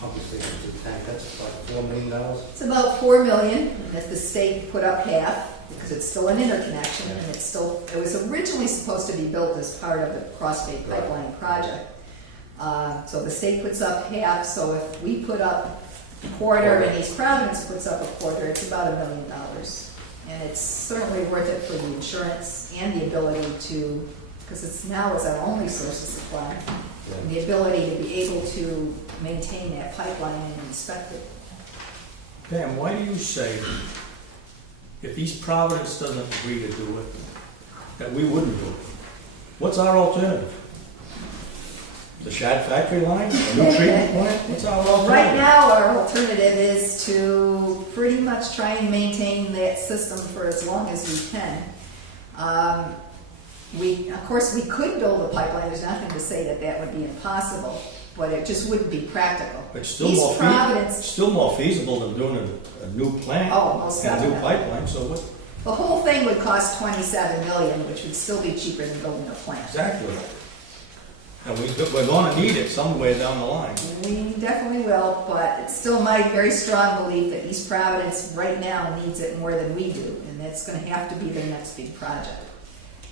from pump station to the tank, that's about $4 million. It's about 4 million, and if the state put up half, because it's still an interconnection, and it was originally supposed to be built as part of the Cross-State Pipeline project. So the state puts up half, so if we put up a quarter and East Providence puts up a quarter, it's about $1 million. And it's certainly worth it for the insurance and the ability to, because it's now is our only source of supply, and the ability to be able to maintain that pipeline and inspect it. Pam, why do you say if East Providence doesn't agree to do it, that we wouldn't do it? What's our alternative? The Shad factory line? A new treatment plant? What's our alternative? Right now, our alternative is to pretty much try and maintain that system for as long as we can. Of course, we could build a pipeline. There's nothing to say that that would be impossible, but it just wouldn't be practical. It's still more feasible than doing a new plant most and a new definitely. pipeline. So what? The whole thing would cost $27 million, which would still be cheaper than building a plant. Exactly. And we're going to need it somewhere down the line. We definitely will, but it's still my very strong belief that East Providence right now needs it more than we do, and that's going to have to be their next big project.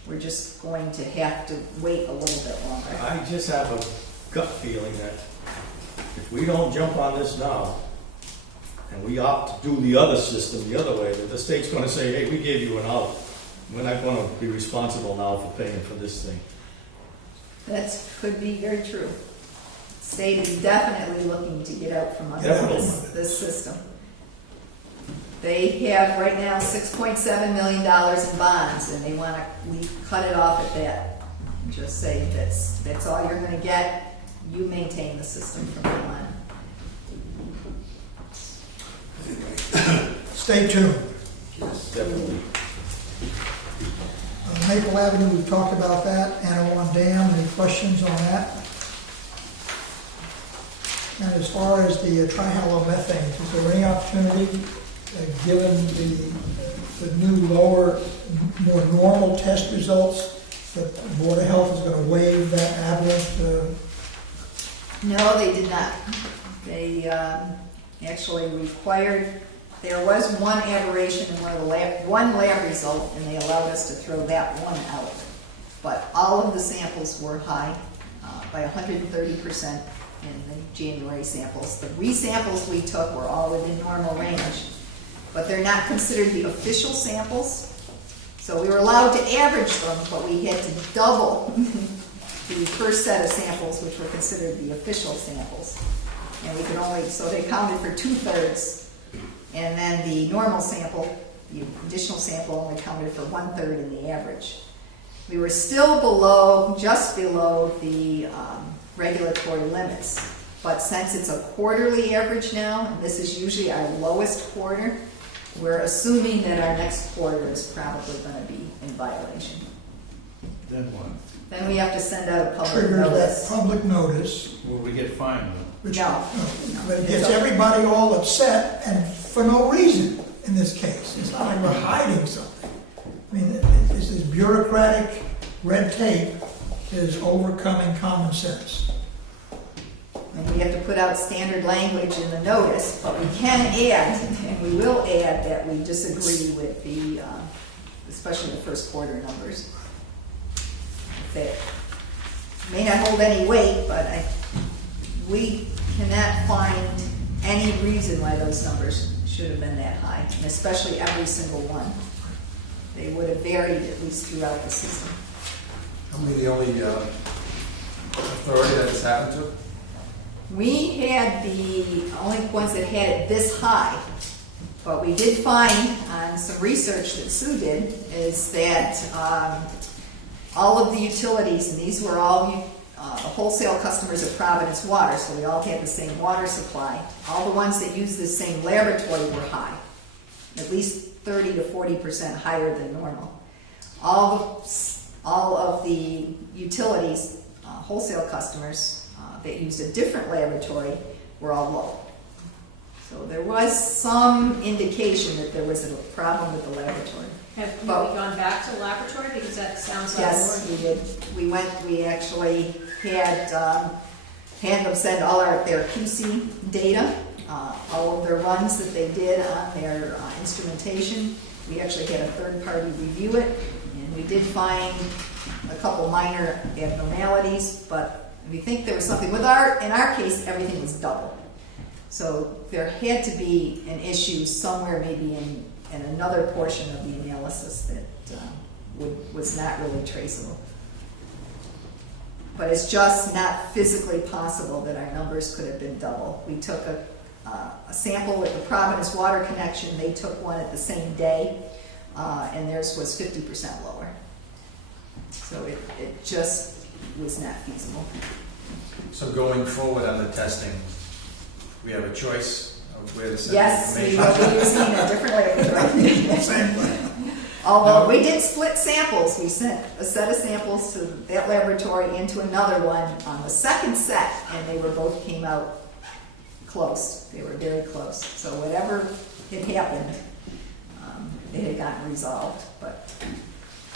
We're just going to have to wait a little bit longer. I just have a gut feeling that if we don't jump on this now, and we opt to do the other system the other way, that the state's going to say, hey, we gave you an out. We're not going to be responsible now for paying for this thing. That could be very true. State is definitely looking to get out from under this system. They have right now $6.7 million in bonds, and they want to cut it off at that. Just say that's all you're going to get. You maintain the system from now on. Stay tuned. Yes, definitely. Maple Avenue, we've talked about that. Anawan Dam, any questions on that? And as far as the trihalomethane, is there any opportunity, given the new lower, more normal test results, that the Board of Health is going to waive that aberrant? No, they did not. They actually required. There was one aberration in one lab result, and they allowed us to throw that one out. But all of the samples were high by 130% in the January samples. The resamples we took were all within normal range, but they're not considered the official samples. So we were allowed to average them, but we had to double the first set of samples, which were considered the official samples. And we could only, so they counted for 2/3. And then the normal sample, the additional sample, only counted for 1/3 in the average. We were still below, just below the regulatory limits. But since it's a quarterly average now, and this is usually our lowest quarter, we're assuming that our next quarter is probably going to be in violation. Then what? Then we have to send out a public Triggers notice. that public notice. Will we get fined? Which, No. But it gets everybody all upset, and for no reason in this case. It's not like we're hiding something. I mean, this is bureaucratic red tape is overcoming common sense. And we have to put out standard language in the notice, but we can add, and we will add, that we disagree with the, especially the first quarter numbers. That may not hold any weight, but we cannot find any reason why those numbers should have been that high, and especially every single one. They would have varied at least throughout the system. How many the only authority that has happened to? We had the only ones that had it this high, but we did find on some research that Sue did is that all of the utilities, and these were all wholesale customers of Providence Water, so we all had the same water supply. All the ones that used the same laboratory were high, at least 30 to 40% higher than normal. All of the utilities, wholesale customers that used a different laboratory were all low. So there was some indication that there was a problem with the laboratory. Have we gone back to the laboratory? Because that sounds like Yes, we did. We actually had had them send all their QC data, all of their runs that they did on their instrumentation. We actually had a third party review it, and we did find a couple minor abnormalities, but we think there was something in our case, everything was double. So there had to be an issue somewhere, maybe in another portion of the analysis that was not really traceable. But it's just not physically possible that our numbers could have been double. We took a sample with the Providence Water Connection. They took one at the same day, and theirs was 50% lower. So it just was not feasible. So going forward on the testing, we have a choice of where to send Yes, we information? will be using a different laboratory. Same way. Although we did split samples, we sent a set of samples to that laboratory and to another one on the second set, and they both came out close. They were very close. So whatever had happened, it had gotten resolved. But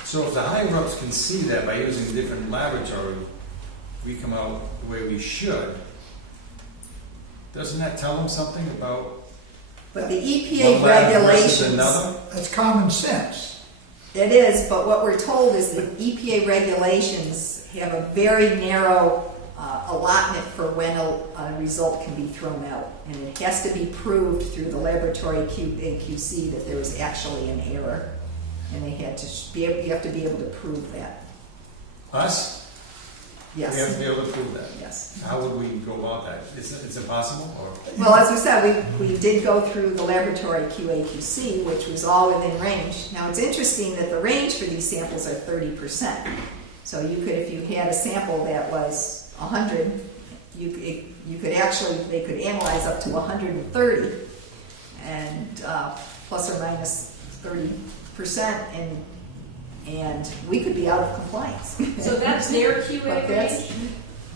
So if the higher ups can see that by using a different laboratory, we come out the way we should, doesn't that tell them something about the EPA one lab versus regulations. another? That's common sense. It is, but what we're told is that EPA regulations have a very narrow allotment for when a result can be thrown out. And it has to be proved through the laboratory QC that there was actually an error. And they had to you have to be able to prove that. Us? Yes. We have to be able to prove that? Yes. How would we go about that? It's impossible, or? Well, as we said, we did go through the laboratory QA/QC, which was all within range. Now, it's interesting that the range for these samples are 30%. So you could, if you had a sample that was 100, you could actually, they could analyze up to 130, and plus or minus 30%, and we could be out of compliance. So that's their QA But range?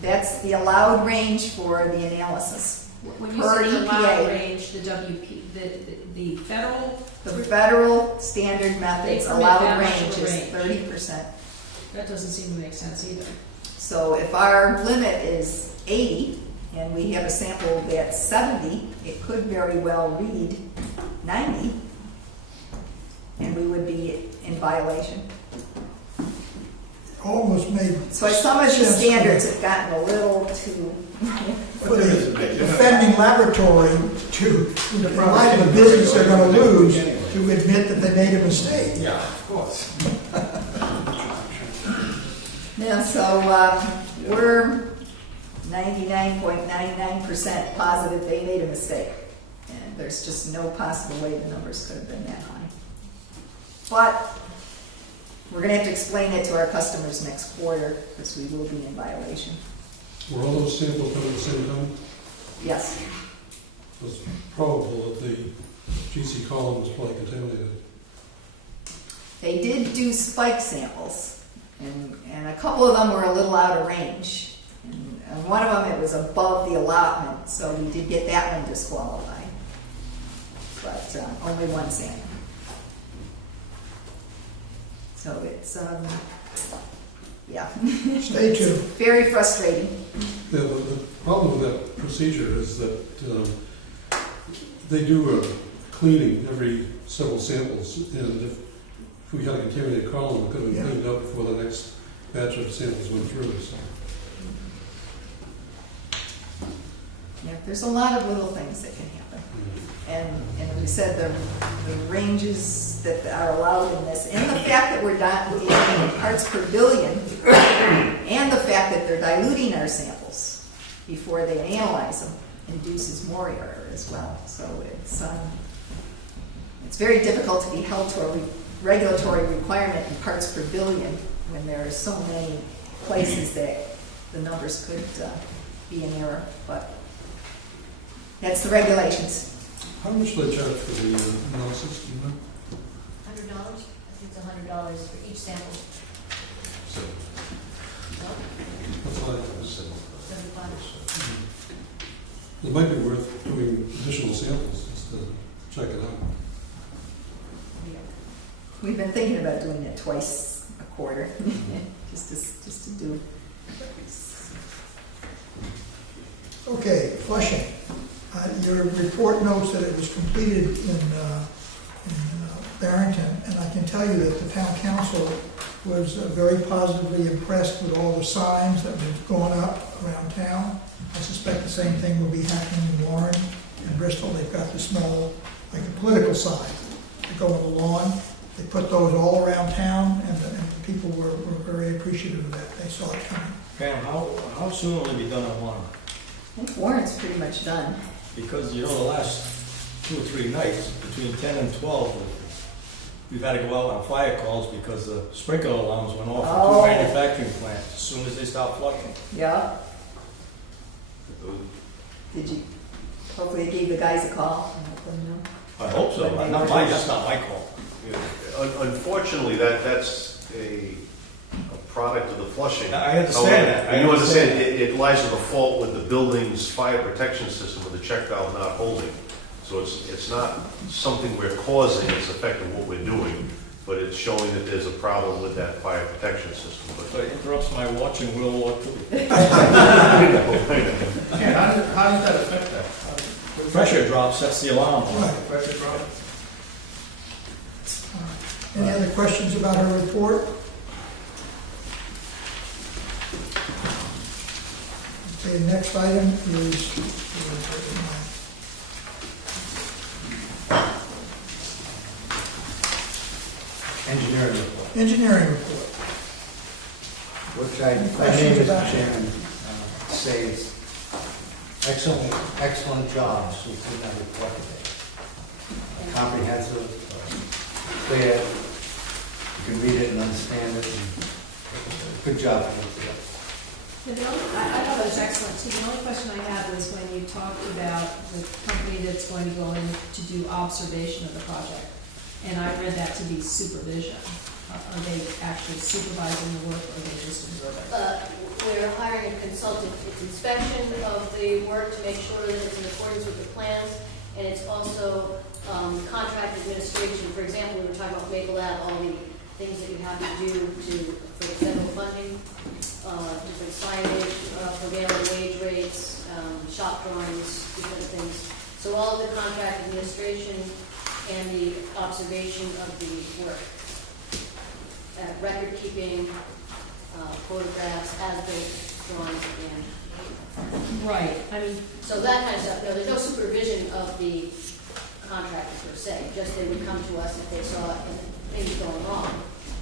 that's the allowed range for the analysis. When you Per say the allowed EPA. range, the WP, the federal? The federal standard methods They permit allowed that much range of a is range. 30%. That doesn't seem to make sense either. So if our limit is 80 and we have a sample that's 70, it could very well read 90, and we would be in violation. Almost made So some of the sense standards have gotten a little too. for the offending laboratory to, in light of the business they're gonna lose, to admit that they made a mistake. Yeah, of course. Yeah, so we're 99.99% positive they made a mistake. And there's just no possible way the numbers could have been that high. But we're going to have to explain it to our customers next quarter because we will be in violation. Were all those samples done at the same time? Yes. It was probable that the GC column was probably contaminated. They did do spike samples, and a couple of them were a little out of range. And one of them, it was above the allotment, so we did get that one disqualified. But only one sample. So it's, yeah. Stay tuned. Very frustrating. Yeah, the problem with that procedure is that they do a cleaning every several samples, and if we had a contaminated column, it could have been cleaned up before the next batch of samples went through. So. Yeah, there's a lot of little things that can happen. And we said the ranges that are allowed in this, and the fact that we're not in parts per billion, and the fact that they're diluting our samples before they analyze them, induces more error as well. So it's very difficult to be held to a regulatory requirement in parts per billion when there are so many places that the numbers could be in error. But that's the regulations. How much do they charge for the analysis? Do you know? $100? I think it's $100 for each sample. That's like $75. It might be worth doing additional samples just to check it out. We've been thinking about doing it twice a quarter, just to do. Okay, Flushing. Your report notes that it was completed in Barrington, and I can tell you that the town council was very positively impressed with all the signs that were going up around town. I suspect the same thing will be happening in Warren and Bristol. They've got the small, like the political signs that go on the lawn. They put those all around town, and the people were very appreciative of that. They saw it coming. Pam, how soon will it be done on Warren? I think Warren's pretty much done. Because, you know, the last 2 or 3 nights, between 10 and 12, we've had to go out on fire calls because the sprinkler alarms went off for 2 manufacturing plants as soon as they stopped flushing. Yeah. Did you, hopefully they gave the guys a call and let them know? I hope so. That's not my call. Unfortunately, that's a product of the flushing. I understand that. And you understand it lies with the fault with the building's fire protection system with the check valve not holding. So it's not something we're causing, it's affecting what we're doing, but it's showing that there's a problem with that fire protection system. But it interrupts my watching World War II. How does that affect that? Pressure drop sets the alarm. Right. Pressure drop? Any other questions about her report? Okay, the next item is Engineering report. engineering report. Which I may, Questions about Mr. Chairman, say is excellent job in that report today. Comprehensive, clear, you can read it and understand it, and good job. I thought it was excellent too. The only question I had was when you talked about the company that's going to go in to do observation of the project. And I read that to be supervision. Are they actually supervising the work or are they just observing? We're hiring a consultant. It's inspection of the work to make sure that it's in accordance with the plans, and it's also contract administration. For example, we were talking about Maple Ave, all the things that you have to do for the federal funding, different signage, prevailing wage rates, shop drawings, different things. So all of the contract administration and the observation of the work. Record keeping, photographs, as-built drawings, and right. I mean, so that kind of stuff. No, there's no supervision of the contractor per se. Just they would come to us if they saw things going wrong.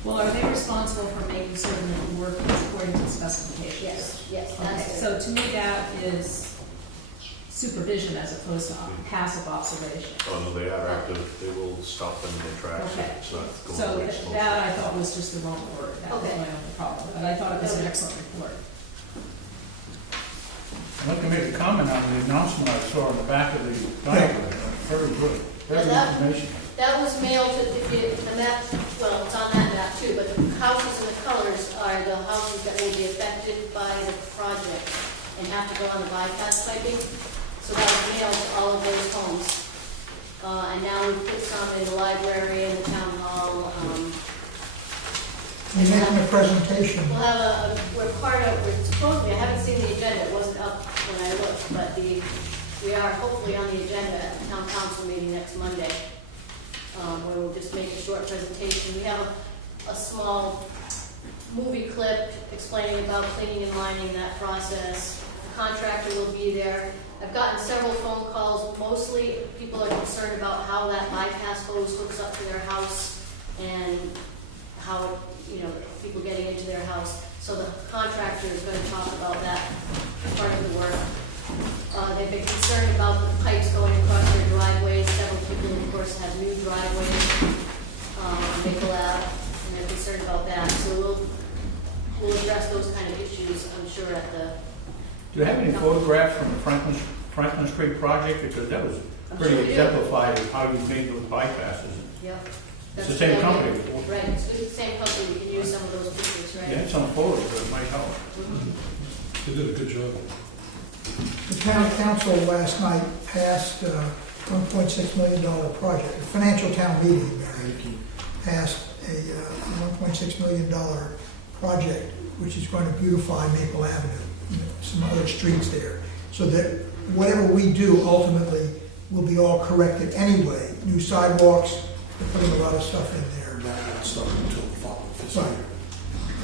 well, are they responsible for making certain that the work is according to the specifications? Yes. Okay, That's it. so to me that is supervision as opposed to passive observation. Oh, no, they are active, they will stop them in their tracks. Okay. It's not going So to waste. that I thought was just the wrong word. That was Okay. my only problem. But I thought it was an excellent report. I'd like to make a comment on the announcement I saw on the back of the diagram. Very good, very good information. That was mailed to the map. Well, it's on that map too. But the houses and the colors are the houses that will be affected by the project and have to go on the bypass piping. So that was mailed to all of those homes. And now we've put some in the library and the town hall. You're making a presentation. We'll have we're supposedly, I haven't seen the agenda, it wasn't up when I looked, but we are hopefully on the agenda at the town council meeting next Monday, where we'll just make a short presentation. We have a small movie clip explaining about cleaning and lining that process. The contractor will be there. I've gotten several phone calls. Mostly people are concerned about how that bypass hose hooks up to their house and how, people getting into their house. So the contractor is going to talk about that part of the work. They've been concerned about the pipes going across their driveways. Several people, of course, have new driveways on Maple Ave, and they're concerned about that. So we'll address those kind of issues, I'm sure, at the... Do you have any photographs from the Franklin Street project? Because that was pretty exemplified of how you made those bypasses. Yep. It's the same company. Right, it's the same company. We can use some of those pictures, right? Yeah, some photos that might help. They did a good job. The town council last night passed a $1.6 million project. The financial town meeting, Barry, passed a $1.6 million project, which is going to beautify Maple Avenue, some other streets there. so that whatever we do ultimately will be all corrected anyway. New sidewalks, we're putting a lot of stuff in there. That won't start until the following fiscal Right. year.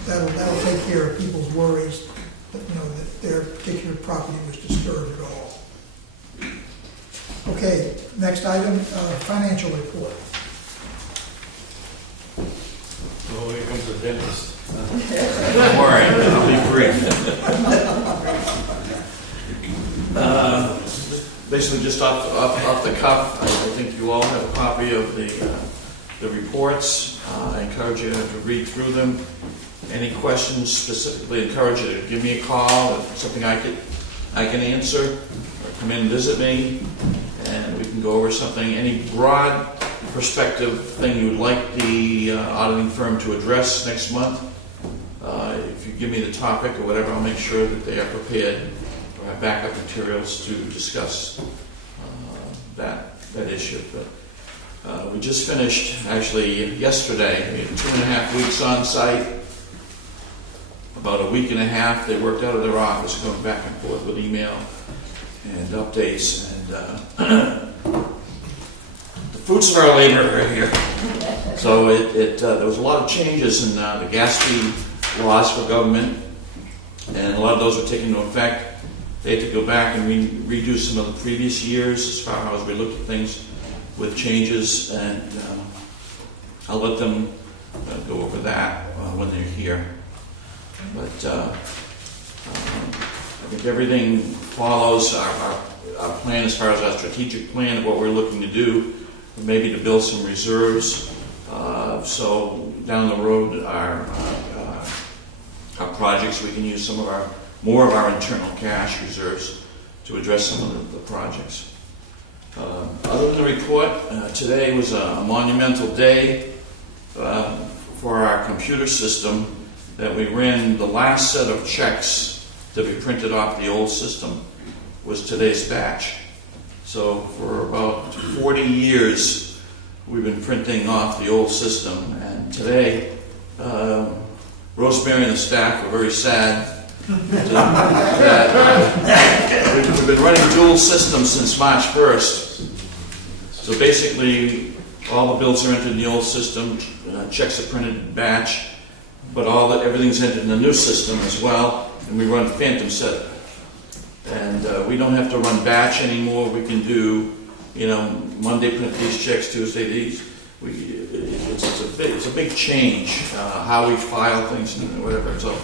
That'll take care of people's worries, that, you know, that their particular property was disturbed at all. Okay, next item, financial report. Oh, here comes the dentist. Don't worry, I'll be brief. Basically, just off the cuff, I think you all have a copy of the reports. I encourage you to read through them. Any questions specifically, encourage you to give me a call, if something I can answer, or come in and visit me, and we can go over something. Any broad perspective thing you would like the auditing firm to address next month, if you give me the topic or whatever, I'll make sure that they are prepared or have backup materials to discuss that issue. But we just finished, actually yesterday, we had 2.5 weeks on site. About a week and a half, they worked out of their office, going back and forth with email and updates, and the fruits of our labor are here. So there was a lot of changes in the gas fee laws for government, and a lot of those were taken into effect. They had to go back and redo some of the previous years as far as we looked at things with changes, and I'll let them go over that when they're here. But I think everything follows our plan as far as our strategic plan of what we're looking to do, maybe to build some reserves. So down the road, our projects, we can use more of our internal cash reserves to address some of the projects. Other than the report, today was a monumental day for our computer system, that we ran the last set of checks that we printed off the old system was today's batch. So for about 40 years, we've been printing off the old system, and today, Rosemary and the staff were very sad that we've been running dual systems since March 1st. So basically, all the bills are entered in the old system, checks are printed batch, but everything's entered in the new system as well, and we run phantom setup. And we don't have to run batch anymore. We can do, Monday print these checks, Tuesday these. It's a big change how we file things and whatever. So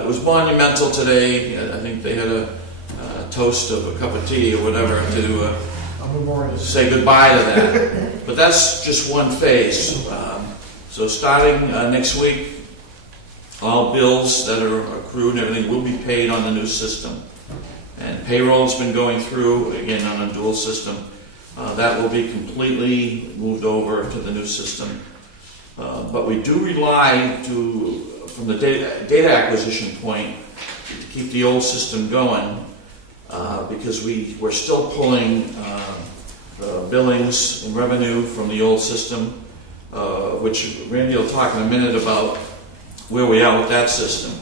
it was monumental today. I think they had a toast of a cup of tea or whatever to say goodbye to that. But that's just one phase. So starting next week, all bills that are accrued and everything will be paid on the new system. And payroll's been going through, again, on a dual system. That will be completely moved over to the new system. But we do rely from the data acquisition point, to keep the old system going, because we're still pulling billings and revenue from the old system, which Randy will talk in a minute about where we are with that system.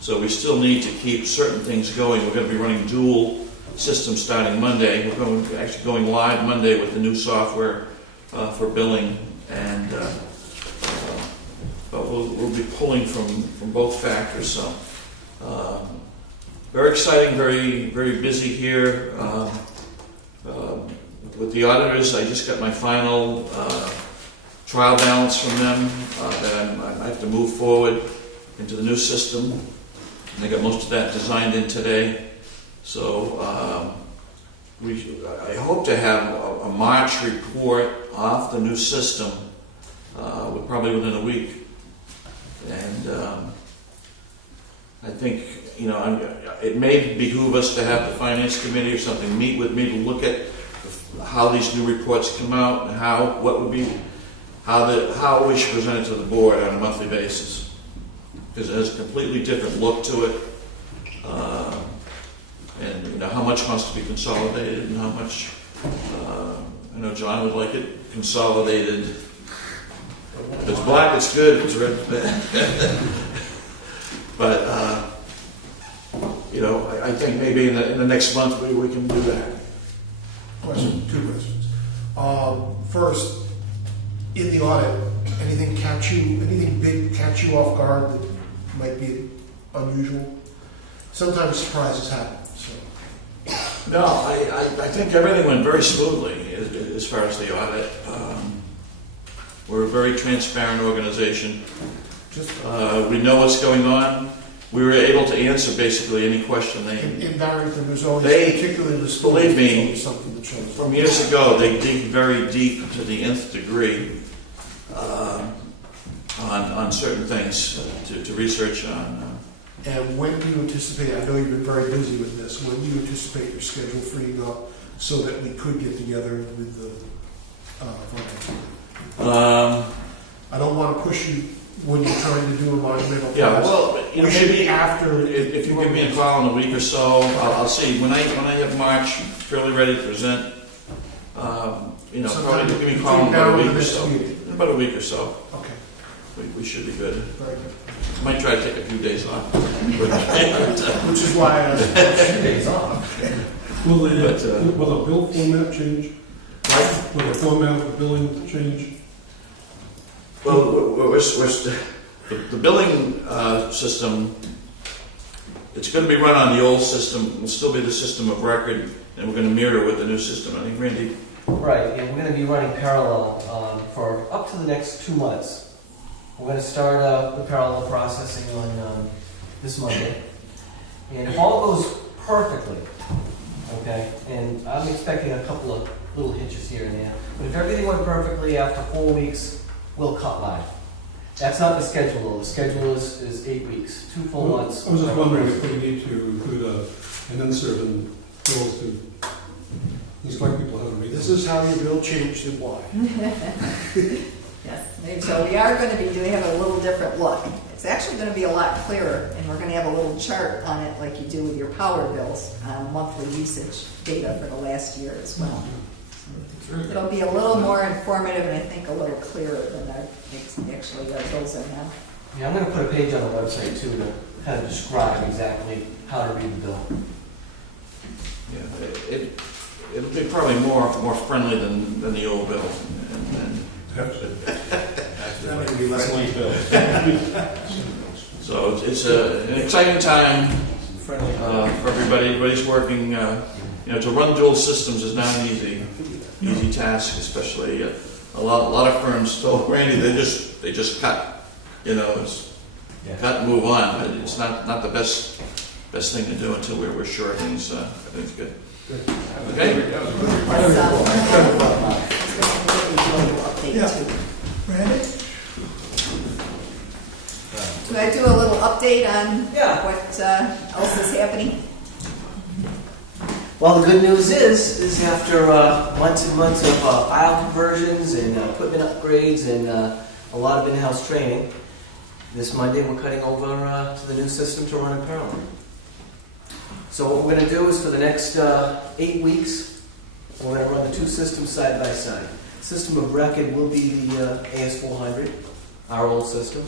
So we still need to keep certain things going. We're going to be running dual systems starting Monday. We're actually going live Monday with the new software for billing, and but we'll be pulling from both factors. So very exciting, very very busy here. With the auditors, I just got my final trial balance from them that I have to move forward into the new system. And I got most of that designed in today. So I hope to have a March report off the new system probably within a week. And I think, it may behoove us to have the Finance Committee or something meet with me to look at how these new reports come out and how we should present it to the board on a monthly basis, because it has a completely different look to it, and how much wants to be consolidated and how much. I know John would like it consolidated. If it's black, it's good. If it's red, it's bad. But I think maybe in the next month we can do that. Two questions. First, in the audit, anything big catch you off guard that might be unusual? Sometimes surprises happen, so. No, I think everything went very smoothly as far as the audit. We're a very transparent organization. We know what's going on. We were able to answer basically any question they. In Barrington, there's always, particularly the schools, believe there's me, always something that shows. from years ago, they dig very deep to the nth degree on certain things to research on. And when do you anticipate, I know you've been very busy with this, when do you anticipate your schedule freeing up so that we could get together with the finance? I don't want to push you when you're trying to do a monumental task. Yeah, well, maybe after. If you give me a call in a week or so, I'll see. When I have March fairly ready to present, probably give me a call in about a week or so. In about a week or so. Okay. We should be good. Very good. Might try to take a few days off. Which is why I asked a few days off. Will the bill format change? Will the format of the billing change? Well, the billing system, it's going to be run on the old system. It'll still be the system of record, and we're going to mirror with the new system. I think, Randy. Right, and we're going to be running parallel for up to the next 2 months. We're going to start the parallel processing on this Monday. And if all goes perfectly, okay, and I'm expecting a couple of little hitches here and there, but if everything went perfectly, after 4 weeks, we'll cut live. That's not the schedule, though. The schedule is 8 weeks, 2 full months. I was just wondering if we need to include an insert in bills to instruct people how to read. This is how your bill changed and why. Yes, so we are going to be doing have a little different look. It's actually going to be a lot clearer, and we're going to have a little chart on it like you do with your power bills, monthly usage data for the last year as well. It'll be a little more informative and I think a little clearer than actually our bills are now. Yeah, I'm going to put a page on the website too to kind of describe exactly how to read the bill. Yeah, it'll be probably more friendly than the old bill. So it's an exciting time for everybody. Everybody's working. To run dual systems is not an easy task, especially a lot of firms told Randy they just cut. It's cut and move on. But it's not the best thing to do until we're sure everything's good. Okay. Yeah. Randy? Should I do a little update on what else is happening? Well, the good news is after months and months of aisle conversions and equipment upgrades and a lot of in-house training, this Monday we're cutting over to the new system to run in parallel. So what we're going to do is for the next 8 weeks, we're going to run the two systems side by side. System of record will be the AS400, our old system,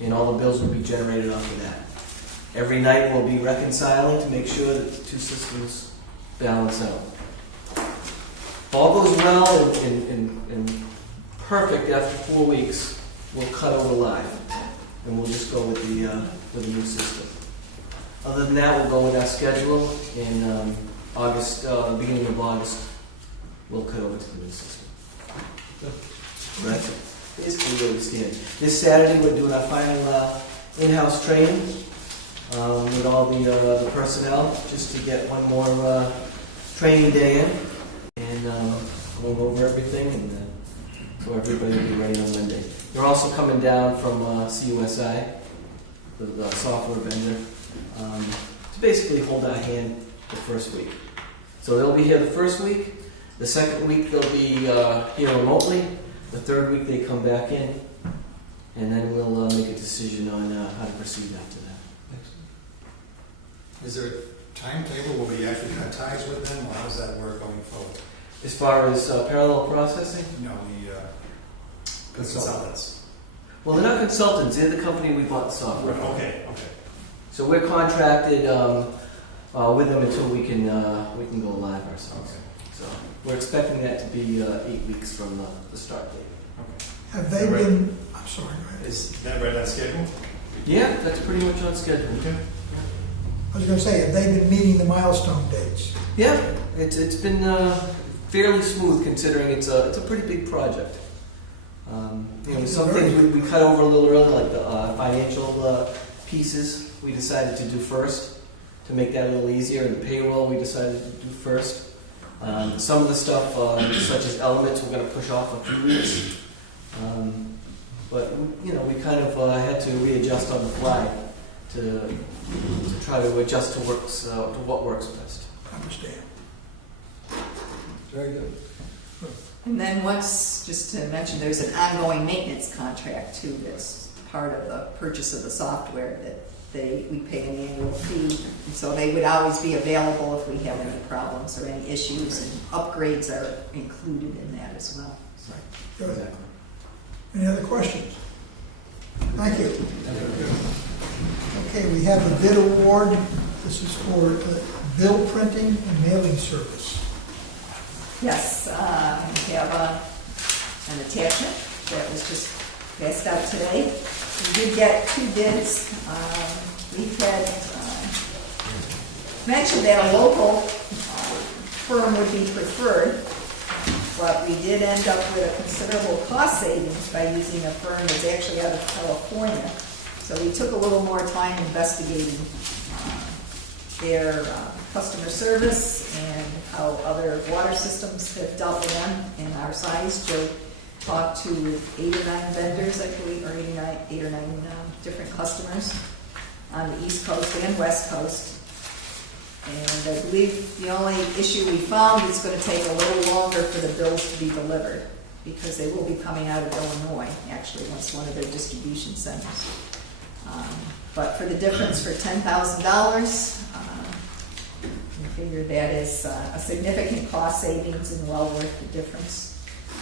and all the bills will be generated off of that. Every night we'll be reconciling to make sure that the two systems balance out. If all goes well and perfect after 4 weeks, we'll cut over live, and we'll just go with the new system. Other than that, we'll go with our schedule in August, beginning of August, we'll cut over to the new system. That's basically where we stand. This Saturday, we're doing our final in-house training with all the personnel, just to get one more training day in, and going over everything, and so everybody will be ready on Monday. They're also coming down from CUSI, the software vendor, to basically hold our hand the first week. So they'll be here the first week. The second week they'll be here remotely. The third week they come back in, and then we'll make a decision on how to proceed after that. Is there a timetable? Will we actually cut ties with them, or how does that work going forward? As far as parallel processing? No, the consultants. Well, they're not consultants. They're the company we bought the software from. Okay. So we're contracted with them until we can go live ourselves. So we're expecting that to be 8 weeks from the start date. Have they been, I'm sorry, go ahead. Is that right on schedule? Yeah, that's pretty much on schedule. Okay. I was going to say, have they been meeting the milestone dates? Yeah, it's been fairly smooth considering it's a pretty big project. Some things we cut over a little early, like the financial pieces we decided to do first to make that a little easier, and the payroll we decided to do first. Some of the stuff, such as elements, we're going to push off a few weeks. But we kind of had to readjust on the fly to try to adjust to what works best. I understand. Very good. And then just to mention, there's an ongoing maintenance contract too that's part of the purchase of the software that we pay an annual fee. And so they would always be available if we have any problems or any issues, and upgrades are included in that as well. Good. Exactly. Any other questions? Thank you. Okay, we have a bid award. This is for bill printing and mailing service. Yes, we have an attachment that was just passed out today. We did get 2 bids. We had mentioned that a local firm would be preferred, but we did end up with a considerable cost savings by using a firm that's actually out of California. So we took a little more time investigating their customer service and how other water systems have dealt with them in our size. Joe talked to 8 or 9 vendors, I believe, or 8 or 9 different customers on the East Coast and West Coast. And I believe the only issue we found is going to take a little longer for the bills to be delivered, because they will be coming out of Illinois, actually, once one of their distribution centers. But for the difference for $10,000, we figured that is a significant cost savings and well worth the difference.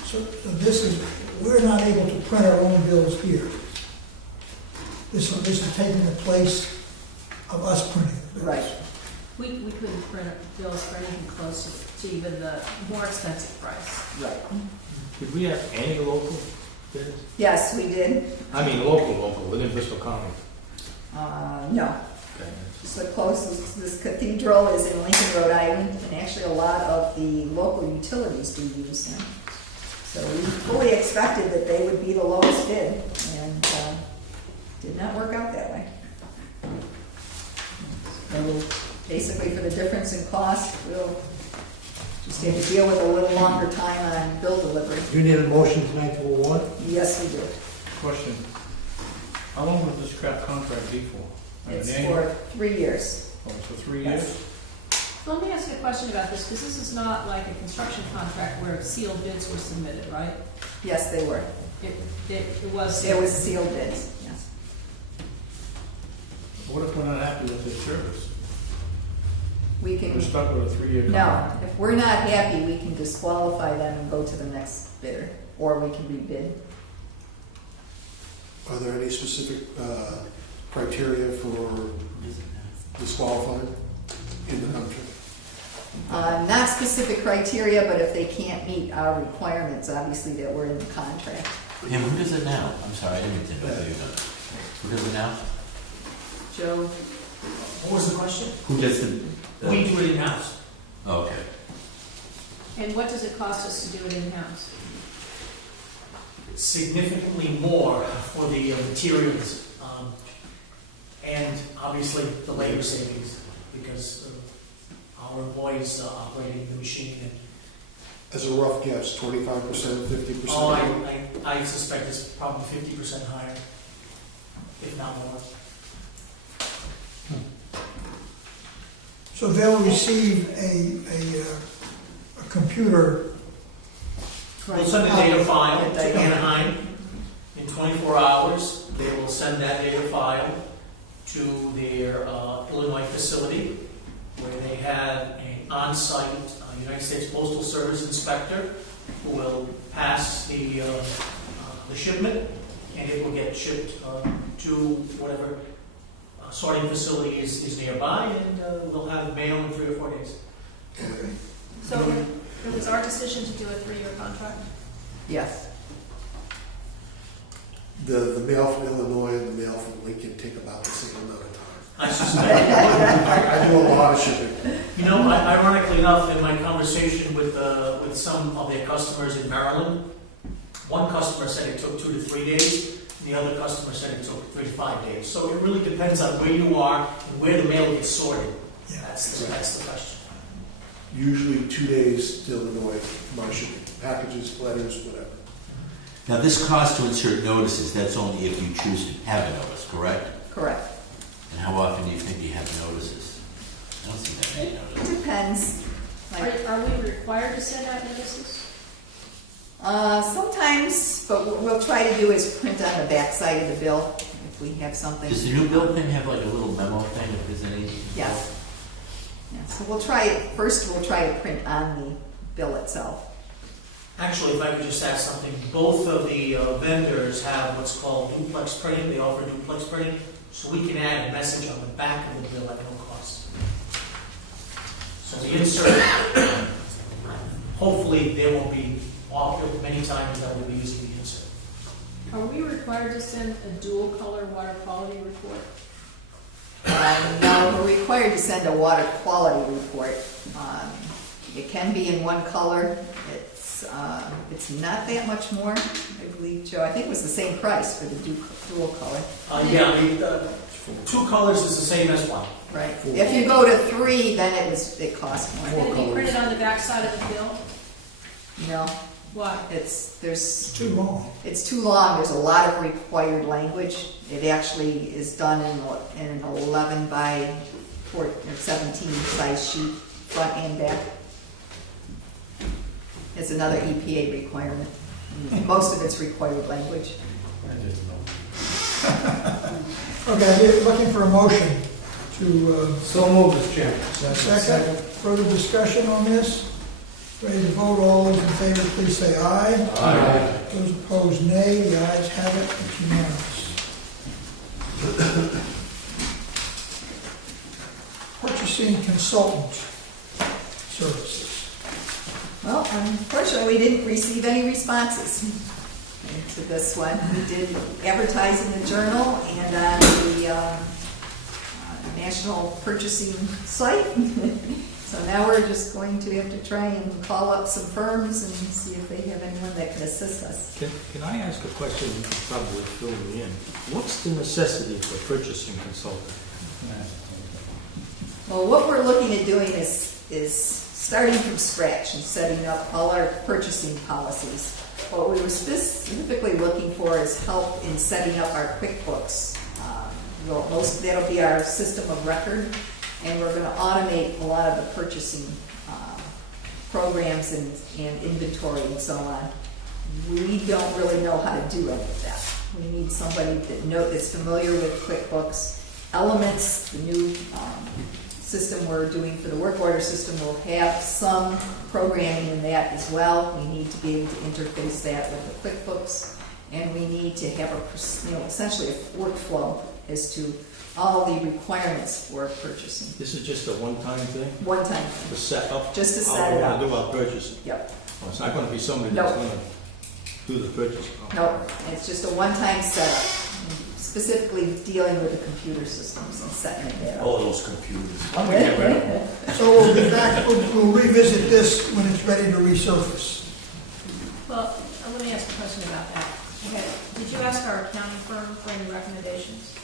So this is, we're not able to print our own bills here. This is taking the place of us printing the bills. Right. We couldn't print bills for anything close to even the more expensive price. Right. Did we have any local bids? Yes, we did. I mean local, within Bristol County. No. Okay. Just the closest, this cathedral is in Lincoln, Rhode Island, and actually a lot of the local utilities do use them. So we fully expected that they would be the lowest bid, and did not work out that way. So basically, for the difference in cost, we'll just have to deal with a little longer time on bill delivery. Do you need a motion tonight to award? Yes, we do. Question. How long would this scrap contract be for? It's for 3 years. Oh, it's for 3 Yes. years? So let me ask you a question about this, because this is not like a construction contract where sealed bids were submitted, right? Yes, they were. It was. It was sealed bids, yes. What if we're not happy with this service? We can. We're stuck with a 3-year No, contract. if we're not happy, we can disqualify them and go to the next bidder, or we can rebid. Are there any specific criteria for disqualifying in the contract? Not specific criteria, but if they can't meet our requirements, obviously, that we're in the contract. Yeah, who does it now? I'm sorry, I didn't mean to interrupt you. Who does it now? Joe? What was the question? Who does the... We do it in-house. Oh, okay. And what does it cost us to do it in-house? Significantly more for the materials, and obviously the labor savings, because our employees operating the machine. And As a rough guess, 25%, 50%? oh, I suspect it's probably 50% higher, if not more. So they'll receive a computer. We'll send a data file to Anaheim in 24 hours. They will send that data file to their Illinois facility, where they have an on-site United States Postal Service inspector who will pass the shipment, and it will get shipped to whatever sorting facility is nearby, and we'll have mail in 3 or 4 days. So it was our decision to do a 3-year contract? Yes. The mail from Illinois and the mail from Lincoln take about the same amount of time. I suspect. I do a lot of shipping. You know, ironically enough, in my conversation with some of their customers in Maryland, one customer said it took 2 to 3 days, and the other customer said it took 3 to 5 days. So it really depends on where you are and where the mail gets sorted. Yeah. That's the question. Usually 2 days to Illinois, my shipping, packages, letters, whatever. Now, this cost to insert notices, that's only if you choose to have a notice, correct? Correct. And how often do you think you have notices? I don't see that many notices. It depends. Like, Are we required to send out notices? sometimes, but what we'll try to do is print on the back side of the bill if we have something. Does the new bill thing have like a little memo thing if there's any? Yes. Yeah, so we'll try to print on the bill itself. Actually, if I could just add something, both of the vendors have what's called duplex printing. They offer duplex printing, so we can add a message on the back of the bill at no cost. So the insert, hopefully there won't be many times that we'll be using the insert. Are we required to send a dual color water quality report? No, we're required to send a water quality report. It can be in one color. It's not that much more, I believe, Joe. I think it was the same price for the dual color. Yeah, I mean, 2 colors is the same as 1. Right. If you go to 3, then it costs more. Can it be printed on the back side of the bill? No. Why? There's Too long. It's too long. There's a lot of required language. It actually is done in an 11 by 17 size sheet, front and back. It's another EPA requirement. Most of it's required language. Okay, looking for a motion to, So moved, Mr. Chairman. second, further discussion on this? Ready to vote, all those in favor, please say aye. Aye. Those opposed, nay. The ayes have it, it's unanimous. Purchasing consultant services. Well, unfortunately, we didn't receive any responses to this one. We did advertise in the Journal and on the National Purchasing site. So now we're just going to have to try and call up some firms and see if they have anyone that can assist us. Can I ask a question you can probably fill me in? What's the necessity for purchasing consultant? Well, what we're looking at doing is starting from scratch and setting up all our purchasing policies. What we were specifically looking for is help in setting up our QuickBooks. That'll be our system of record, and we're going to automate a lot of the purchasing programs and inventory and so on. We don't really know how to do any of that. We need somebody that's familiar with QuickBooks. Elements, the new system we're doing for the work order system, will have some programming in that as well. We need to be able to interface that with the QuickBooks, and we need to have essentially a workflow as to all the requirements for purchasing. This is just a one-time thing? One-time thing. To set up? Just to set it How up. we're going to do our purchasing? Yep. Oh, it's not going to be somebody No. that's going to do the purchasing? Oh. No, it's just a one-time setup, specifically dealing with the computer systems and setting it there. All those computers. I'm gonna get rid of them. So we'll be back, we'll revisit this when it's ready to resurface. Well, let me ask a question about that. Okay, did you ask our accounting firm for any recommendations?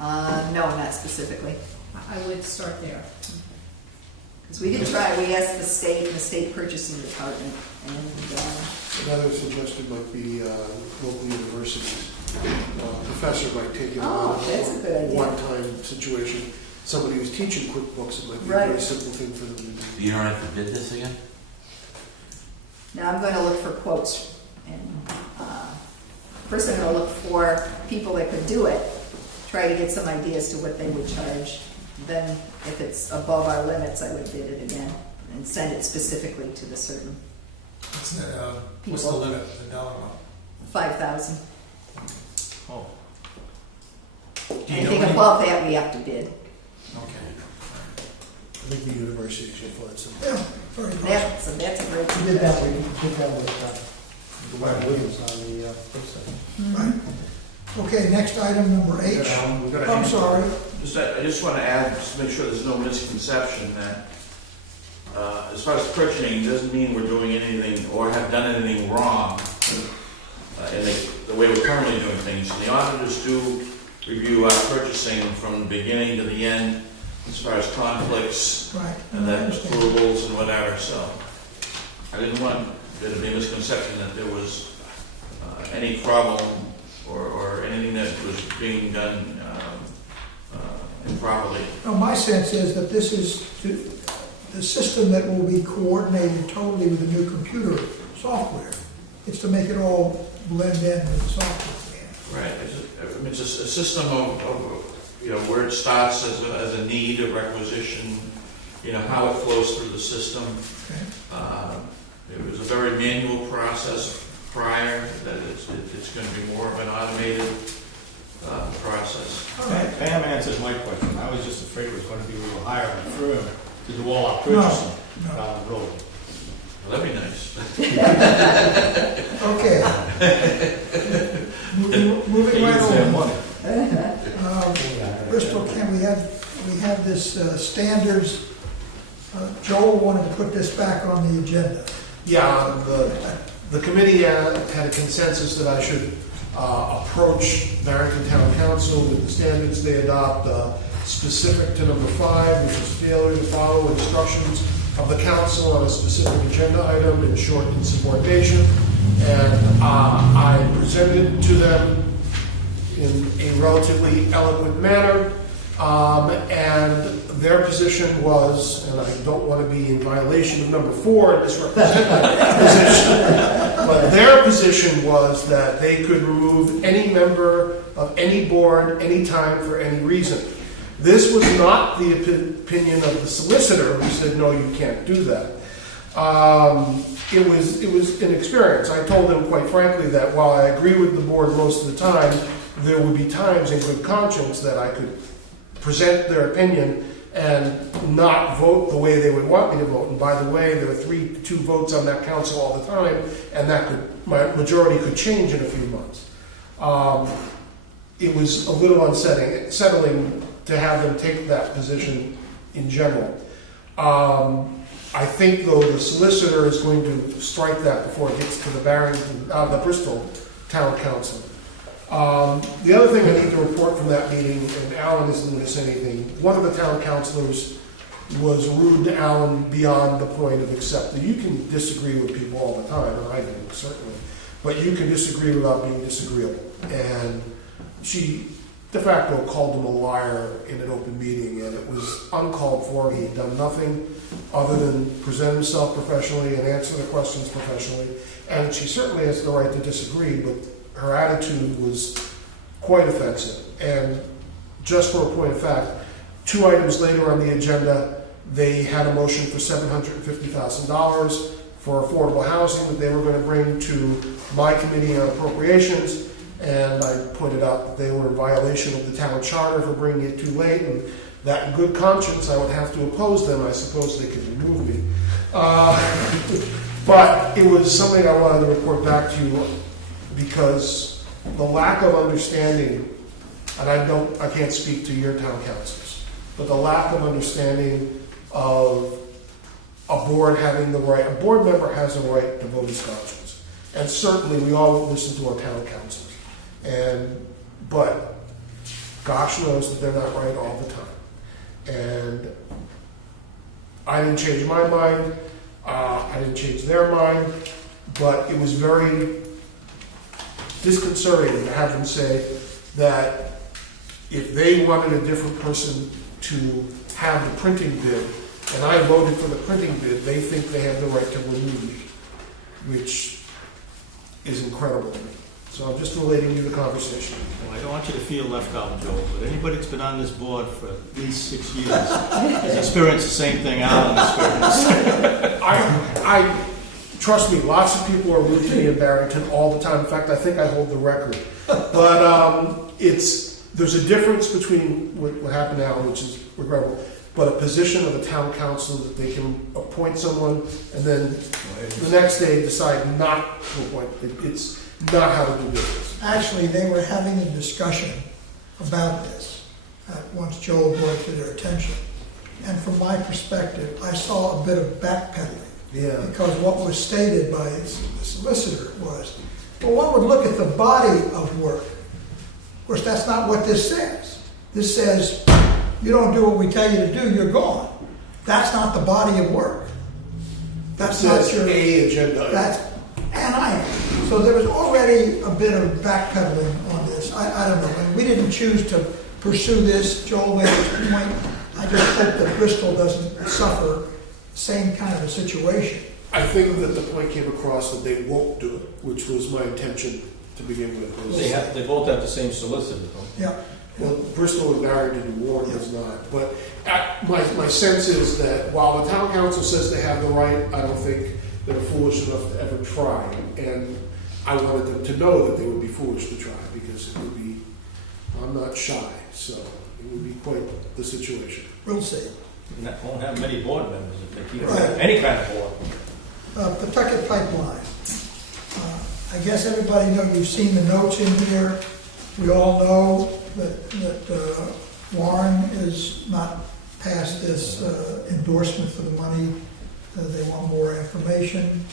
No, not specifically. I would start there. Because we did try, we asked the state purchasing department, and Another suggestion might be local universities. Professor might take it on that's a good idea. one-time situation. Somebody who's teaching QuickBooks, it might be a Right. very simple thing for them to do. You don't have to bid this again? now I'm going to look for quotes. And first I'm going to look for people that could do it, try to get some ideas to what they would charge. Then if it's above our limits, I would bid it again and send it specifically to the certain What's the people. limit, the dollar amount? 5,000. Oh. Anything above that, we have to bid. Okay. I think the university should find some. Yeah, very nice. So that's a great. We did that with Webb Williams on the first side. Right. Okay, next item, number H. I'm sorry. I just want to add, just to make sure there's no misconception that as far as purchasing, it doesn't mean we're doing anything or have done anything wrong in the way we're currently doing things. And the auditors do review our purchasing from the beginning to the end as far as conflicts and then approvals and whatever. So I didn't want there to be a misconception that there was any problem or anything that was being done improperly. No, my sense is that this is the system that will be coordinated totally with the new computer software. It's to make it all blend in with the software. Right. It's a system of where it starts as a need, a requisition, how it flows through the system. It was a very manual process prior, that it's going to be more of an automated process. Pam answered my question. I was just afraid it was going to be we were hiring a firm to do all our purchasing down the road. Well, that'd be nice. Okay. Moving right on. Bristol, we have this standards. Joel wanted to put this back on the agenda. Yeah, the committee had a consensus that I should approach Barrington Town Council with the standards they adopt, specific to number 5, which is failure to follow instructions of the council on a specific agenda item in short insubordination. And I presented to them in a relatively eloquent manner, and their position was, and I don't want to be in violation of number 4 and misrepresent my position, but their position was that they could remove any member of any board anytime for any reason. This was not the opinion of the solicitor, who said, no, you can't do that. It was an experience. I told them, quite frankly, that while I agree with the board most of the time, there would be times in good conscience that I could present their opinion and not vote the way they would want me to vote. And by the way, there are 2 votes on that council all the time, and my majority could change in a few months. It was a little unsettling to have them take that position in general. I think, though, the solicitor is going to strike that before it gets to the Bristol Town Council. The other thing I need to report from that meeting, and Alan isn't going to say anything, one of the town councilors was rude to Alan beyond the point of accepting. You can disagree with people all the time, and I do, certainly, but you can disagree without being disagreeable. And she de facto called him a liar in an open meeting, and it was uncalled for. He had done nothing other than present himself professionally and answer the questions professionally. And she certainly has the right to disagree, but her attitude was quite offensive. And just for a point of fact, 2 items later on the agenda, they had a motion for $750,000 for affordable housing that they were going to bring to my committee on appropriations. And I pointed out that they were in violation of the town charter for bringing it too late, and that in good conscience I would have to oppose them. I suppose they could remove me. But it was something I wanted to report back to you, because the lack of understanding, and I can't speak to your town councils, but the lack of understanding of a board having the right, a board member has a right to vote his conscience. And certainly we all listen to our town councils. But gosh knows that they're not right all the time. And I didn't change my mind, I didn't change their mind, but it was very disconcerting to have them say that if they wanted a different person to have the printing bid, and I voted for the printing bid, they think they have the right to remove me, which is incredible to me. So I'm just relating you the conversation. Well, I don't want you to feel left out, Joe, but anybody that's been on this board for at least 6 years has experienced the same thing Alan experienced. I trust me, lots of people are rude to me in Barrington all the time. In fact, I think I hold the record. But there's a difference between what happened now, which is regrettable, but a position of a town council that they can appoint someone and then the next day decide not to appoint. It's not how to do business. Actually, they were having a discussion about this once Joel brought it to their attention. And from my perspective, I saw a bit of backpedaling. Yeah. Because what was stated by the solicitor was, well, one would look at the body of work. Of course, that's not what this says. This says, you don't do what we tell you to do, you're gone. That's not the body of work. That's not your agenda. That's an item. So there was already a bit of backpedaling on this. I don't know. And we didn't choose to pursue this. Joel made his point. I just hope that Bristol doesn't suffer the same kind of a situation. I think that the point came across that they won't do it, which was my intention to begin with. They both have the same solicitor, don't Yeah. Well, Bristol and Barrington and Warren does not. But my sense is that while the town council says they have the right, I don't think they're foolish enough to ever try. And I wanted them to know that they would be foolish to try because it would be, I'm not shy, so it would be quite the situation. We'll see. you? Won't have many board members if they keep Right. any kind of board. Pawtucket Pipeline. I guess everybody knows, you've seen the notes in here. We all know that Warren is not past this endorsement for the money. They want more information.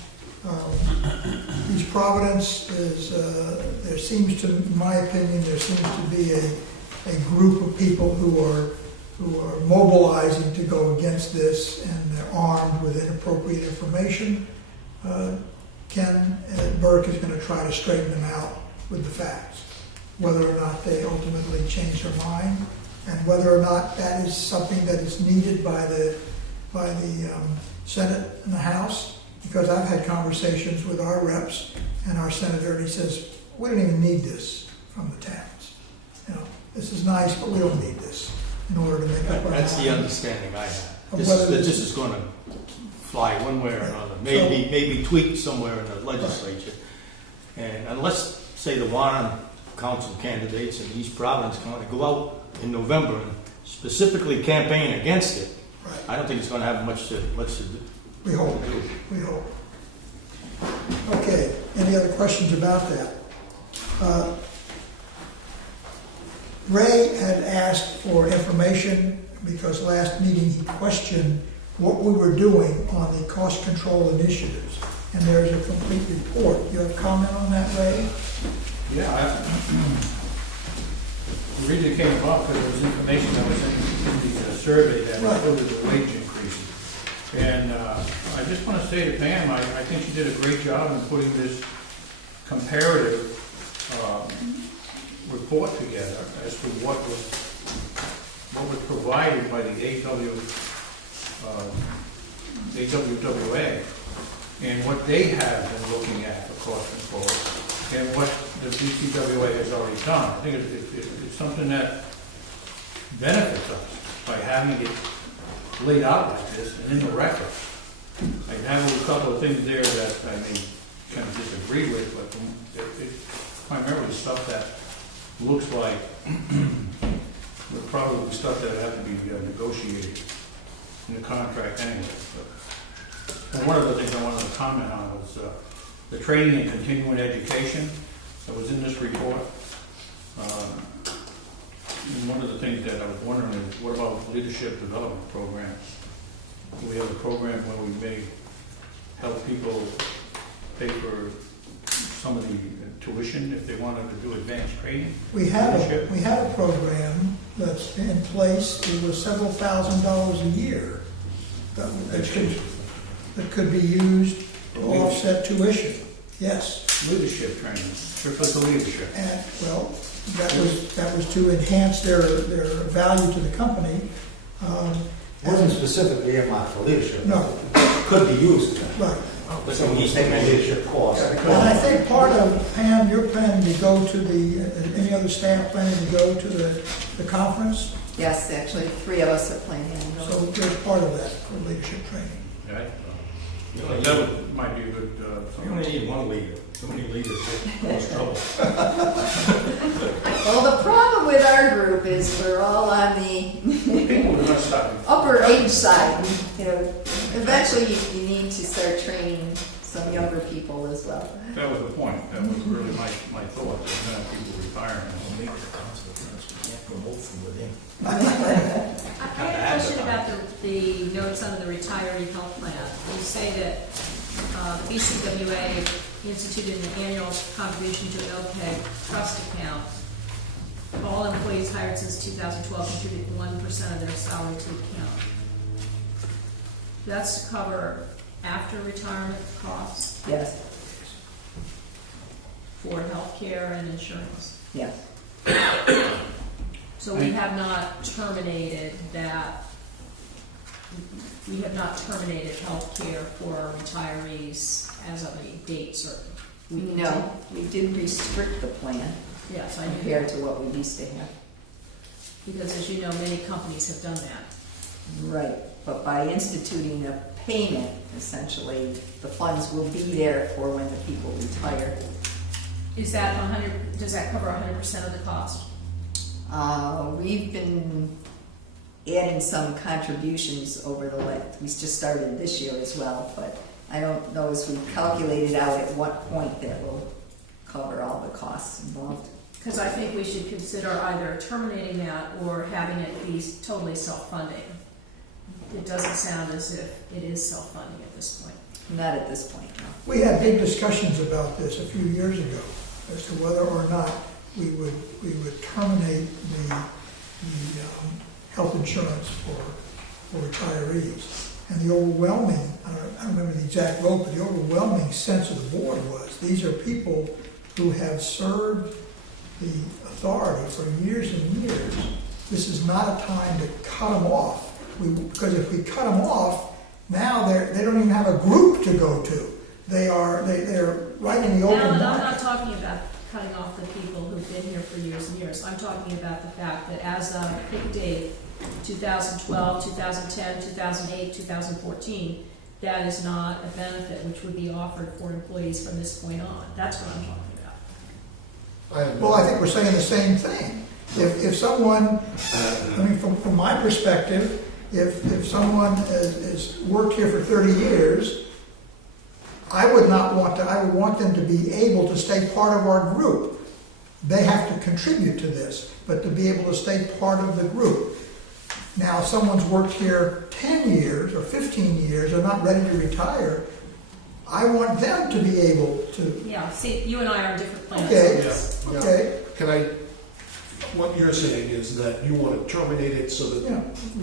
East Providence is, there seems to, in my opinion, there seems to be a group of people who are mobilizing to go against this, and they're armed with inappropriate information. Ken Burke is going to try to straighten them out with the facts, whether or not they ultimately change their mind, and whether or not that is something that is needed by the Senate and the House. Because I've had conversations with our reps and our senator, and he says, we don't even need this from the towns. You know, this is nice, but we don't need this in order to make up our mind. That's the understanding I have. Of This whether is going to fly one way or another, maybe tweaked somewhere in the legislature. And unless, say, the Warren Council candidates in East Providence County go out in November and specifically campaign against it, I don't think it's going to have much to do. We hope. We hope. Okay, any other questions about that? Ray had asked for information because last meeting he questioned what we were doing on the cost control initiatives. And there's a complete report. You have a comment on that, Ray? Yeah, the reason it came up because there was information that was in the survey that included the wage increases. And I just want to say to Pam, I think she did a great job in putting this comparative report together as to what was provided by the AWWA and what they have been looking at for cost control and what the BCWA has already done. I think it's something that benefits us by having it laid out like this and in the record. I have a couple of things there that I may kind of disagree with, but it's primarily stuff that looks like would probably be stuff that would have to be negotiated in the contract anyway. And one of the things I wanted to comment on was the training and continuing education that was in this report. And one of the things that I was wondering is, what about leadership development programs? Do we have a program where we may help people pay for some of the tuition if they wanted to do advanced training? We have a program that's in place. It was several $1,000s a year that could be used to offset tuition. Yes. Leadership training, strictly for leadership. And, well, that was to enhance their value to the company. Wasn't specifically earmarked for leadership. No. Could be used. Right. But so he's taking a leadership course. And I think part of, Pam, you're planning to go to any other staff planning to go to the conference? Yes, actually, 3 of us are planning. So there's part of that for leadership training. Right. That might be a good, We only need one leader. Too many leaders cause trouble. Well, the problem with our group is we're all on the people are not stopping. upper age side. You know, eventually you need to start training some younger people as well. That was the point. That was really my thought. There's not people retiring. I had a question about the notes on the retiree health plan. You say that BCWA instituted an annual contribution to an OPEB trust account. All employees hired since 2012 contribute 1% of their salary to the account. That's to cover after retirement costs Yes, for health care and insurance. yes. So we have not terminated that, we have not terminated health care for our retirees as of a date certain. We No, we did restrict the plan Yes, I knew compared that. to what we used to have. Because as you know, many companies have done that. Right, but by instituting a payment, essentially, the funds will be there for when the people retire. Is that 100, does that cover 100% of the cost? We've been adding some contributions over the last, we just started this year as well, but I don't know as we calculated out at what point that will cover all the costs involved. Because I think we should consider either terminating that or having it be totally self-funding. It doesn't sound as if it is self-funding at this point. Not at this point, no. We had big discussions about this a few years ago as to whether or not we would terminate the health insurance for retirees. And the overwhelming, I don't remember the exact vote, but the overwhelming sense of the board was these are people who have served the authority for years and years. This is not a time to cut them off. Because if we cut them off, now they don't even have a group to go to. They're right in the open I'm market. not talking about cutting off the people who've been here for years and years. I'm talking about the fact that as of pick date 2012, 2010, 2008, 2014, that is not a benefit which would be offered for employees from this point on. That's what I'm talking about. Well, I think we're saying the same thing. If someone, I mean, from my perspective, if someone has worked here for 30 years, I would want them to be able to stay part of our group. They have to contribute to this, but to be able to stay part of the group. Now, if someone's worked here 10 years or 15 years, they're not ready to retire, I want them to be able to. Yeah, see, you and I are on different plans. Okay. on this. Yeah. Okay. Can I, what you're saying is that you want to terminate it so that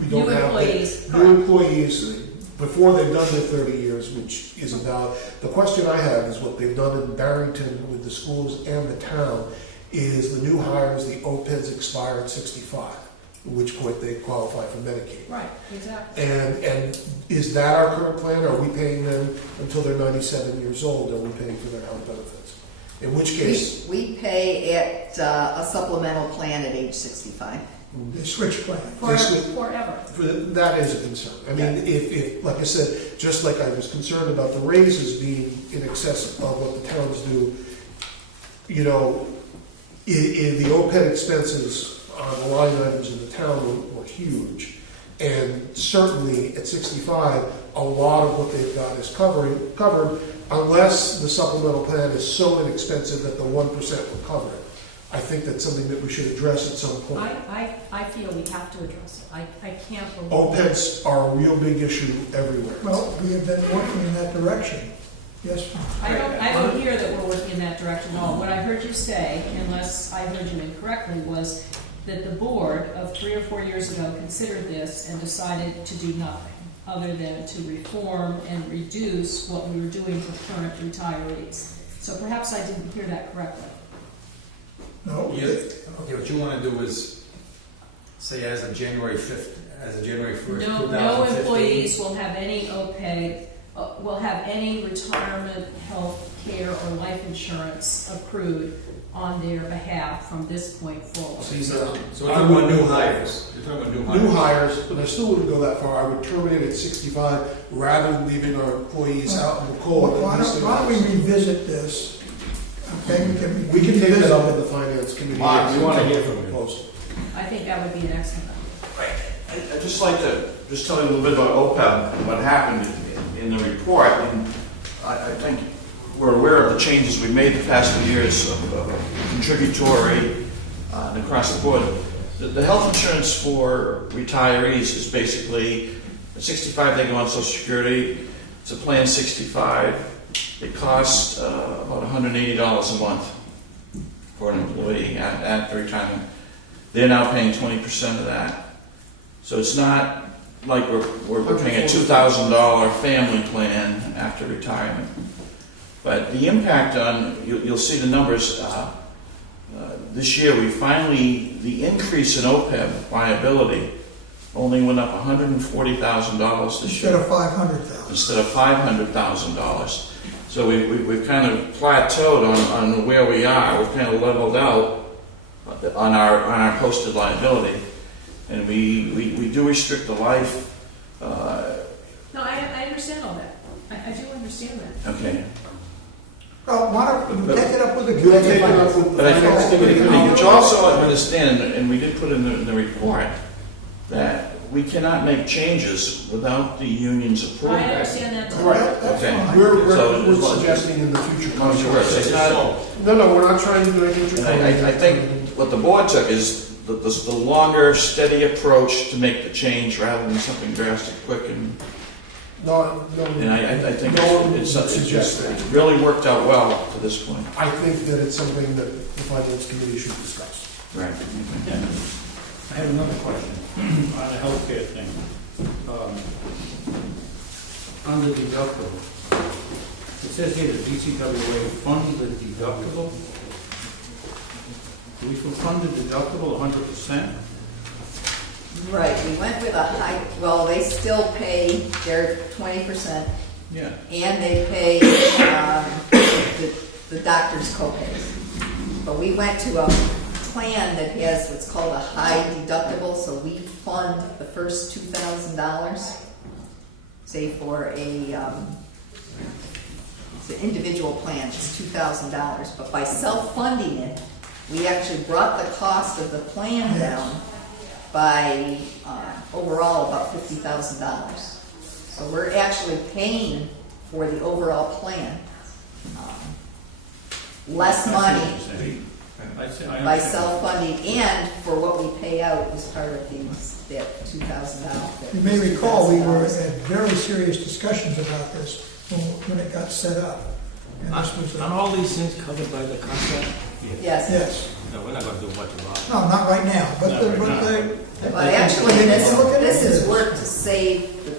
we don't New have. employees, New correct. employees, before they've done their 30 years, which is about, the question I have is what they've done in Barrington with the schools and the town, is the new hires, the OPEDs expire at 65, at which point they qualify for Medicaid. Right, exactly. And is that our current plan? Are we paying them until they're 97 years old? Are we paying for their health benefits? In which case, We pay at a supplemental plan at age 65. The switch plan. Forever. that is a concern. I mean, if, like I said, just like I was concerned about the raises being in excess of what the towns do, you know, the OPED expenses on the line items in the town were huge. And certainly at 65, a lot of what they've got is covered, unless the supplemental plan is so inexpensive that the 1% will cover it. I think that's something that we should address at some point. I feel we have to address it. I can't believe. OPEDs are a real big issue everywhere. Well, we have been working in that direction. Yes? I don't hear that we're working in that direction at all. What I heard you say, unless I heard you incorrectly, was that the board of 3 or 4 years ago considered this and decided to do nothing other than to reform and reduce what we were doing for current retirees. So perhaps I didn't hear that correctly. No. Okay, what you want to do is, say as of January 5th, as of January 1st, No 2015. employees will have any OPEB will have any retirement, health care, or life insurance accrued on their behalf from this point forward. So we're talking about new hires. You're talking about new hires. New hires, but I still wouldn't go that far. I would terminate at 65 rather than leaving our employees out in the cold. Why don't we revisit this? Okay, We can take that up at the finance committee. Mark, we wanna hear from you. Proposal. I think that would be an excellent idea. I'd just like to just tell you a little bit about OPEB and what happened in the report. And I think we're aware of the changes we've made the past few years of contributory and across the board. The health insurance for retirees is basically at 65 they go on Social Security. It's a plan 65. It costs about $180 a month for an employee at retirement. They're now paying 20% of that. So it's not like we're paying a $2,000 family plan after retirement. But the impact on, you'll see the numbers, this year the increase in OPEB liability only went up $140,000 this year. Instead of $500,000. Instead of $500,000. So we've kind of plateaued on where we are. We've kind of leveled out on our posted liability. And we do restrict the life. No, I understand all that. I do understand that. Okay. Well, why don't we take it up with the We'll take committee? it up with the But I finance think committee. but you also understand, and we did put in the report, that we cannot make changes without the union's approval. I understand that too. Right. That's Okay. fine. We're suggesting in the future. As long as it's not, No, we're not trying to do anything. I think what the board took is the longer, steady approach to make the change rather than something drastic, quick, and I think it's really worked out well to this point. I think that it's something that the finance committee should discuss. Right. Yeah. I have another question on the healthcare thing. On the deductible, it says here that DCWA fund the deductible. Do we fund the deductible 100%? Right, we went with a high, well, they still pay their 20%, Yeah. and they pay the doctor's copays. But we went to a plan that has what's called a high deductible, so we fund the first $2,000, say for it's an individual plan, it's $2,000, but by self-funding it, we actually brought the cost of the plan down by overall about $50,000. So we're actually paying for the overall plan less money by self-funding, and for what we pay out as part of that $2,000. You may recall, we were at very serious discussions about this when it got set up. And this was Are all these things covered by the contract? Yes. Yes. No, we're not going to do much about it. No, not right now, but Actually, this is work to save the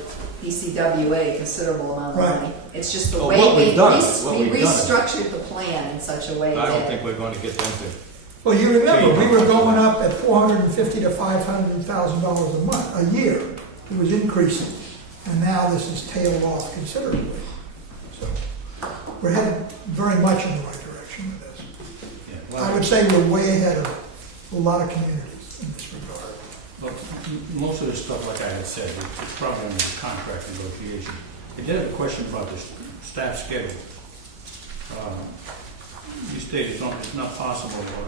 PCWA a considerable amount of Right. money. It's just the Well, way what we we've done, what we've done. restructured the plan in such a way I don't that think we're going to get them to. Well, you remember, we were going up at $450,000 to $500,000 a month, a year. It was increasing, and now this is tailed off considerably. So we're headed very much in the right direction with this. Yeah, I would say we're way ahead of a lot of communities in this regard. Well, most of the stuff, like I had said, it's probably under the contract negotiation. I did have a question about the staff schedule. You stated it's not possible or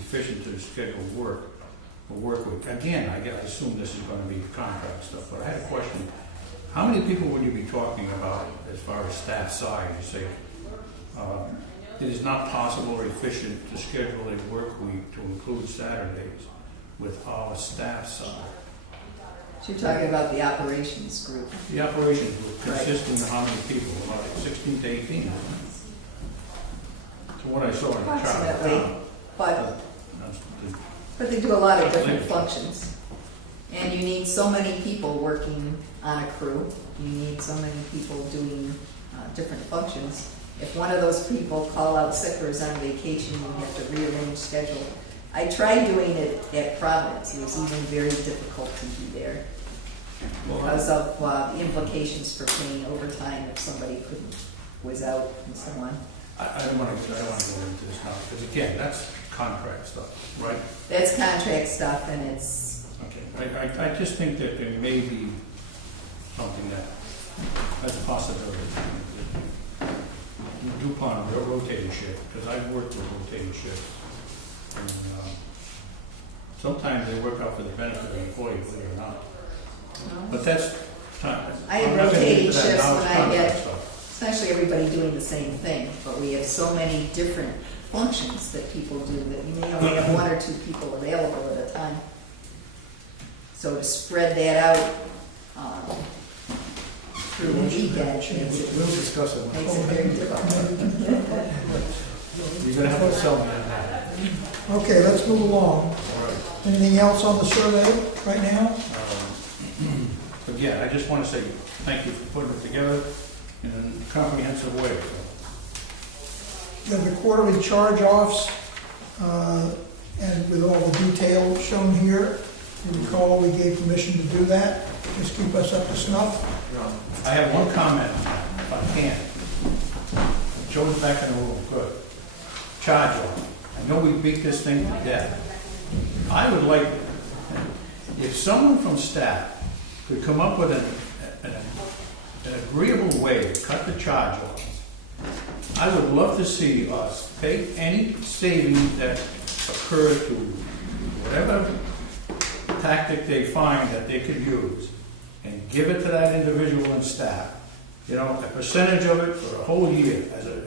efficient to schedule work week. Again, I assume this is going to be contract stuff, but I had a question. How many people would you be talking about as far as staff size? You say it is not possible or efficient to schedule a work week to include Saturdays with our staff size. So you're talking about the operations group. The operations group consisting of how many people? About 16 to 18, isn't it? So what I saw in the chart. Approximately, but they do a lot of different functions. And you need so many people working on a crew. You need so many people doing different functions. If one of those people call out sick or is on vacation, you have to rearrange schedule. I tried doing it at Providence. It was even very difficult to do there. because of the implications for paying overtime if somebody was out and so on. I don't want to go into this now, because again, that's contract stuff, right? That's contract stuff, and it's, Okay, I just think that there may be something that's a possibility. DuPont, they're rotating shift, because I've worked with rotating shifts. And sometimes they work out for the benefit of the employee, believe it or not. But that's time. I have I'm not gonna get rotating into that shifts now, when it's I contract get, stuff. especially everybody doing the same thing, but we have so many different functions that people do that you may only have one or two people available at a time. So to spread that out through the weekend makes We'll discuss it. it very difficult. You're gonna have to sell me on that. Okay, let's move along. Anything else on the survey right now? Again, I just want to say thank you for putting it together in a comprehensive way. We have the quarterly charge-offs, and with all the detail shown here. You recall we gave permission to do that. Just keep us up to snuff. I have one comment on that, if I can. Joe's back in the room, good. Charge off. I know we beat this thing to death. I would like, if someone from staff could come up with an agreeable way to cut the charge off, I would love to see us take any savings that occur to whatever tactic they find that they could use and give it to that individual and staff. You know, a percentage of it for a whole year as a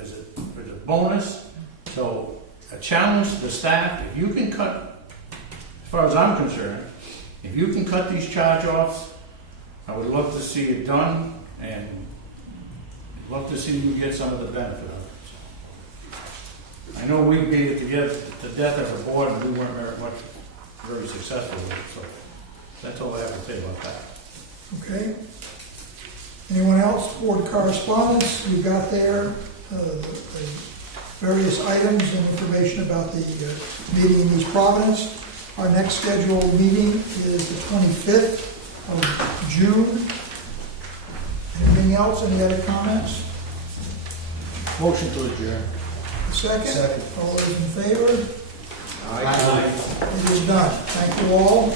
bonus. So a challenge to the staff, if you can cut, as far as I'm concerned, if you can cut these charge-offs, I would love to see it done and love to see you get some of the benefit of it. I know we beat it to death as a board and we weren't very successful with it, so that's all I have to say about that. Okay. Anyone else? Board correspondence, you got there the various items and information about the meeting in East Providence. Our next scheduled meeting is the 25th of June. Anything else? Any other comments? Motion to adjourn. Second? Second. All those in favor? Aye. It is done. Thank you all.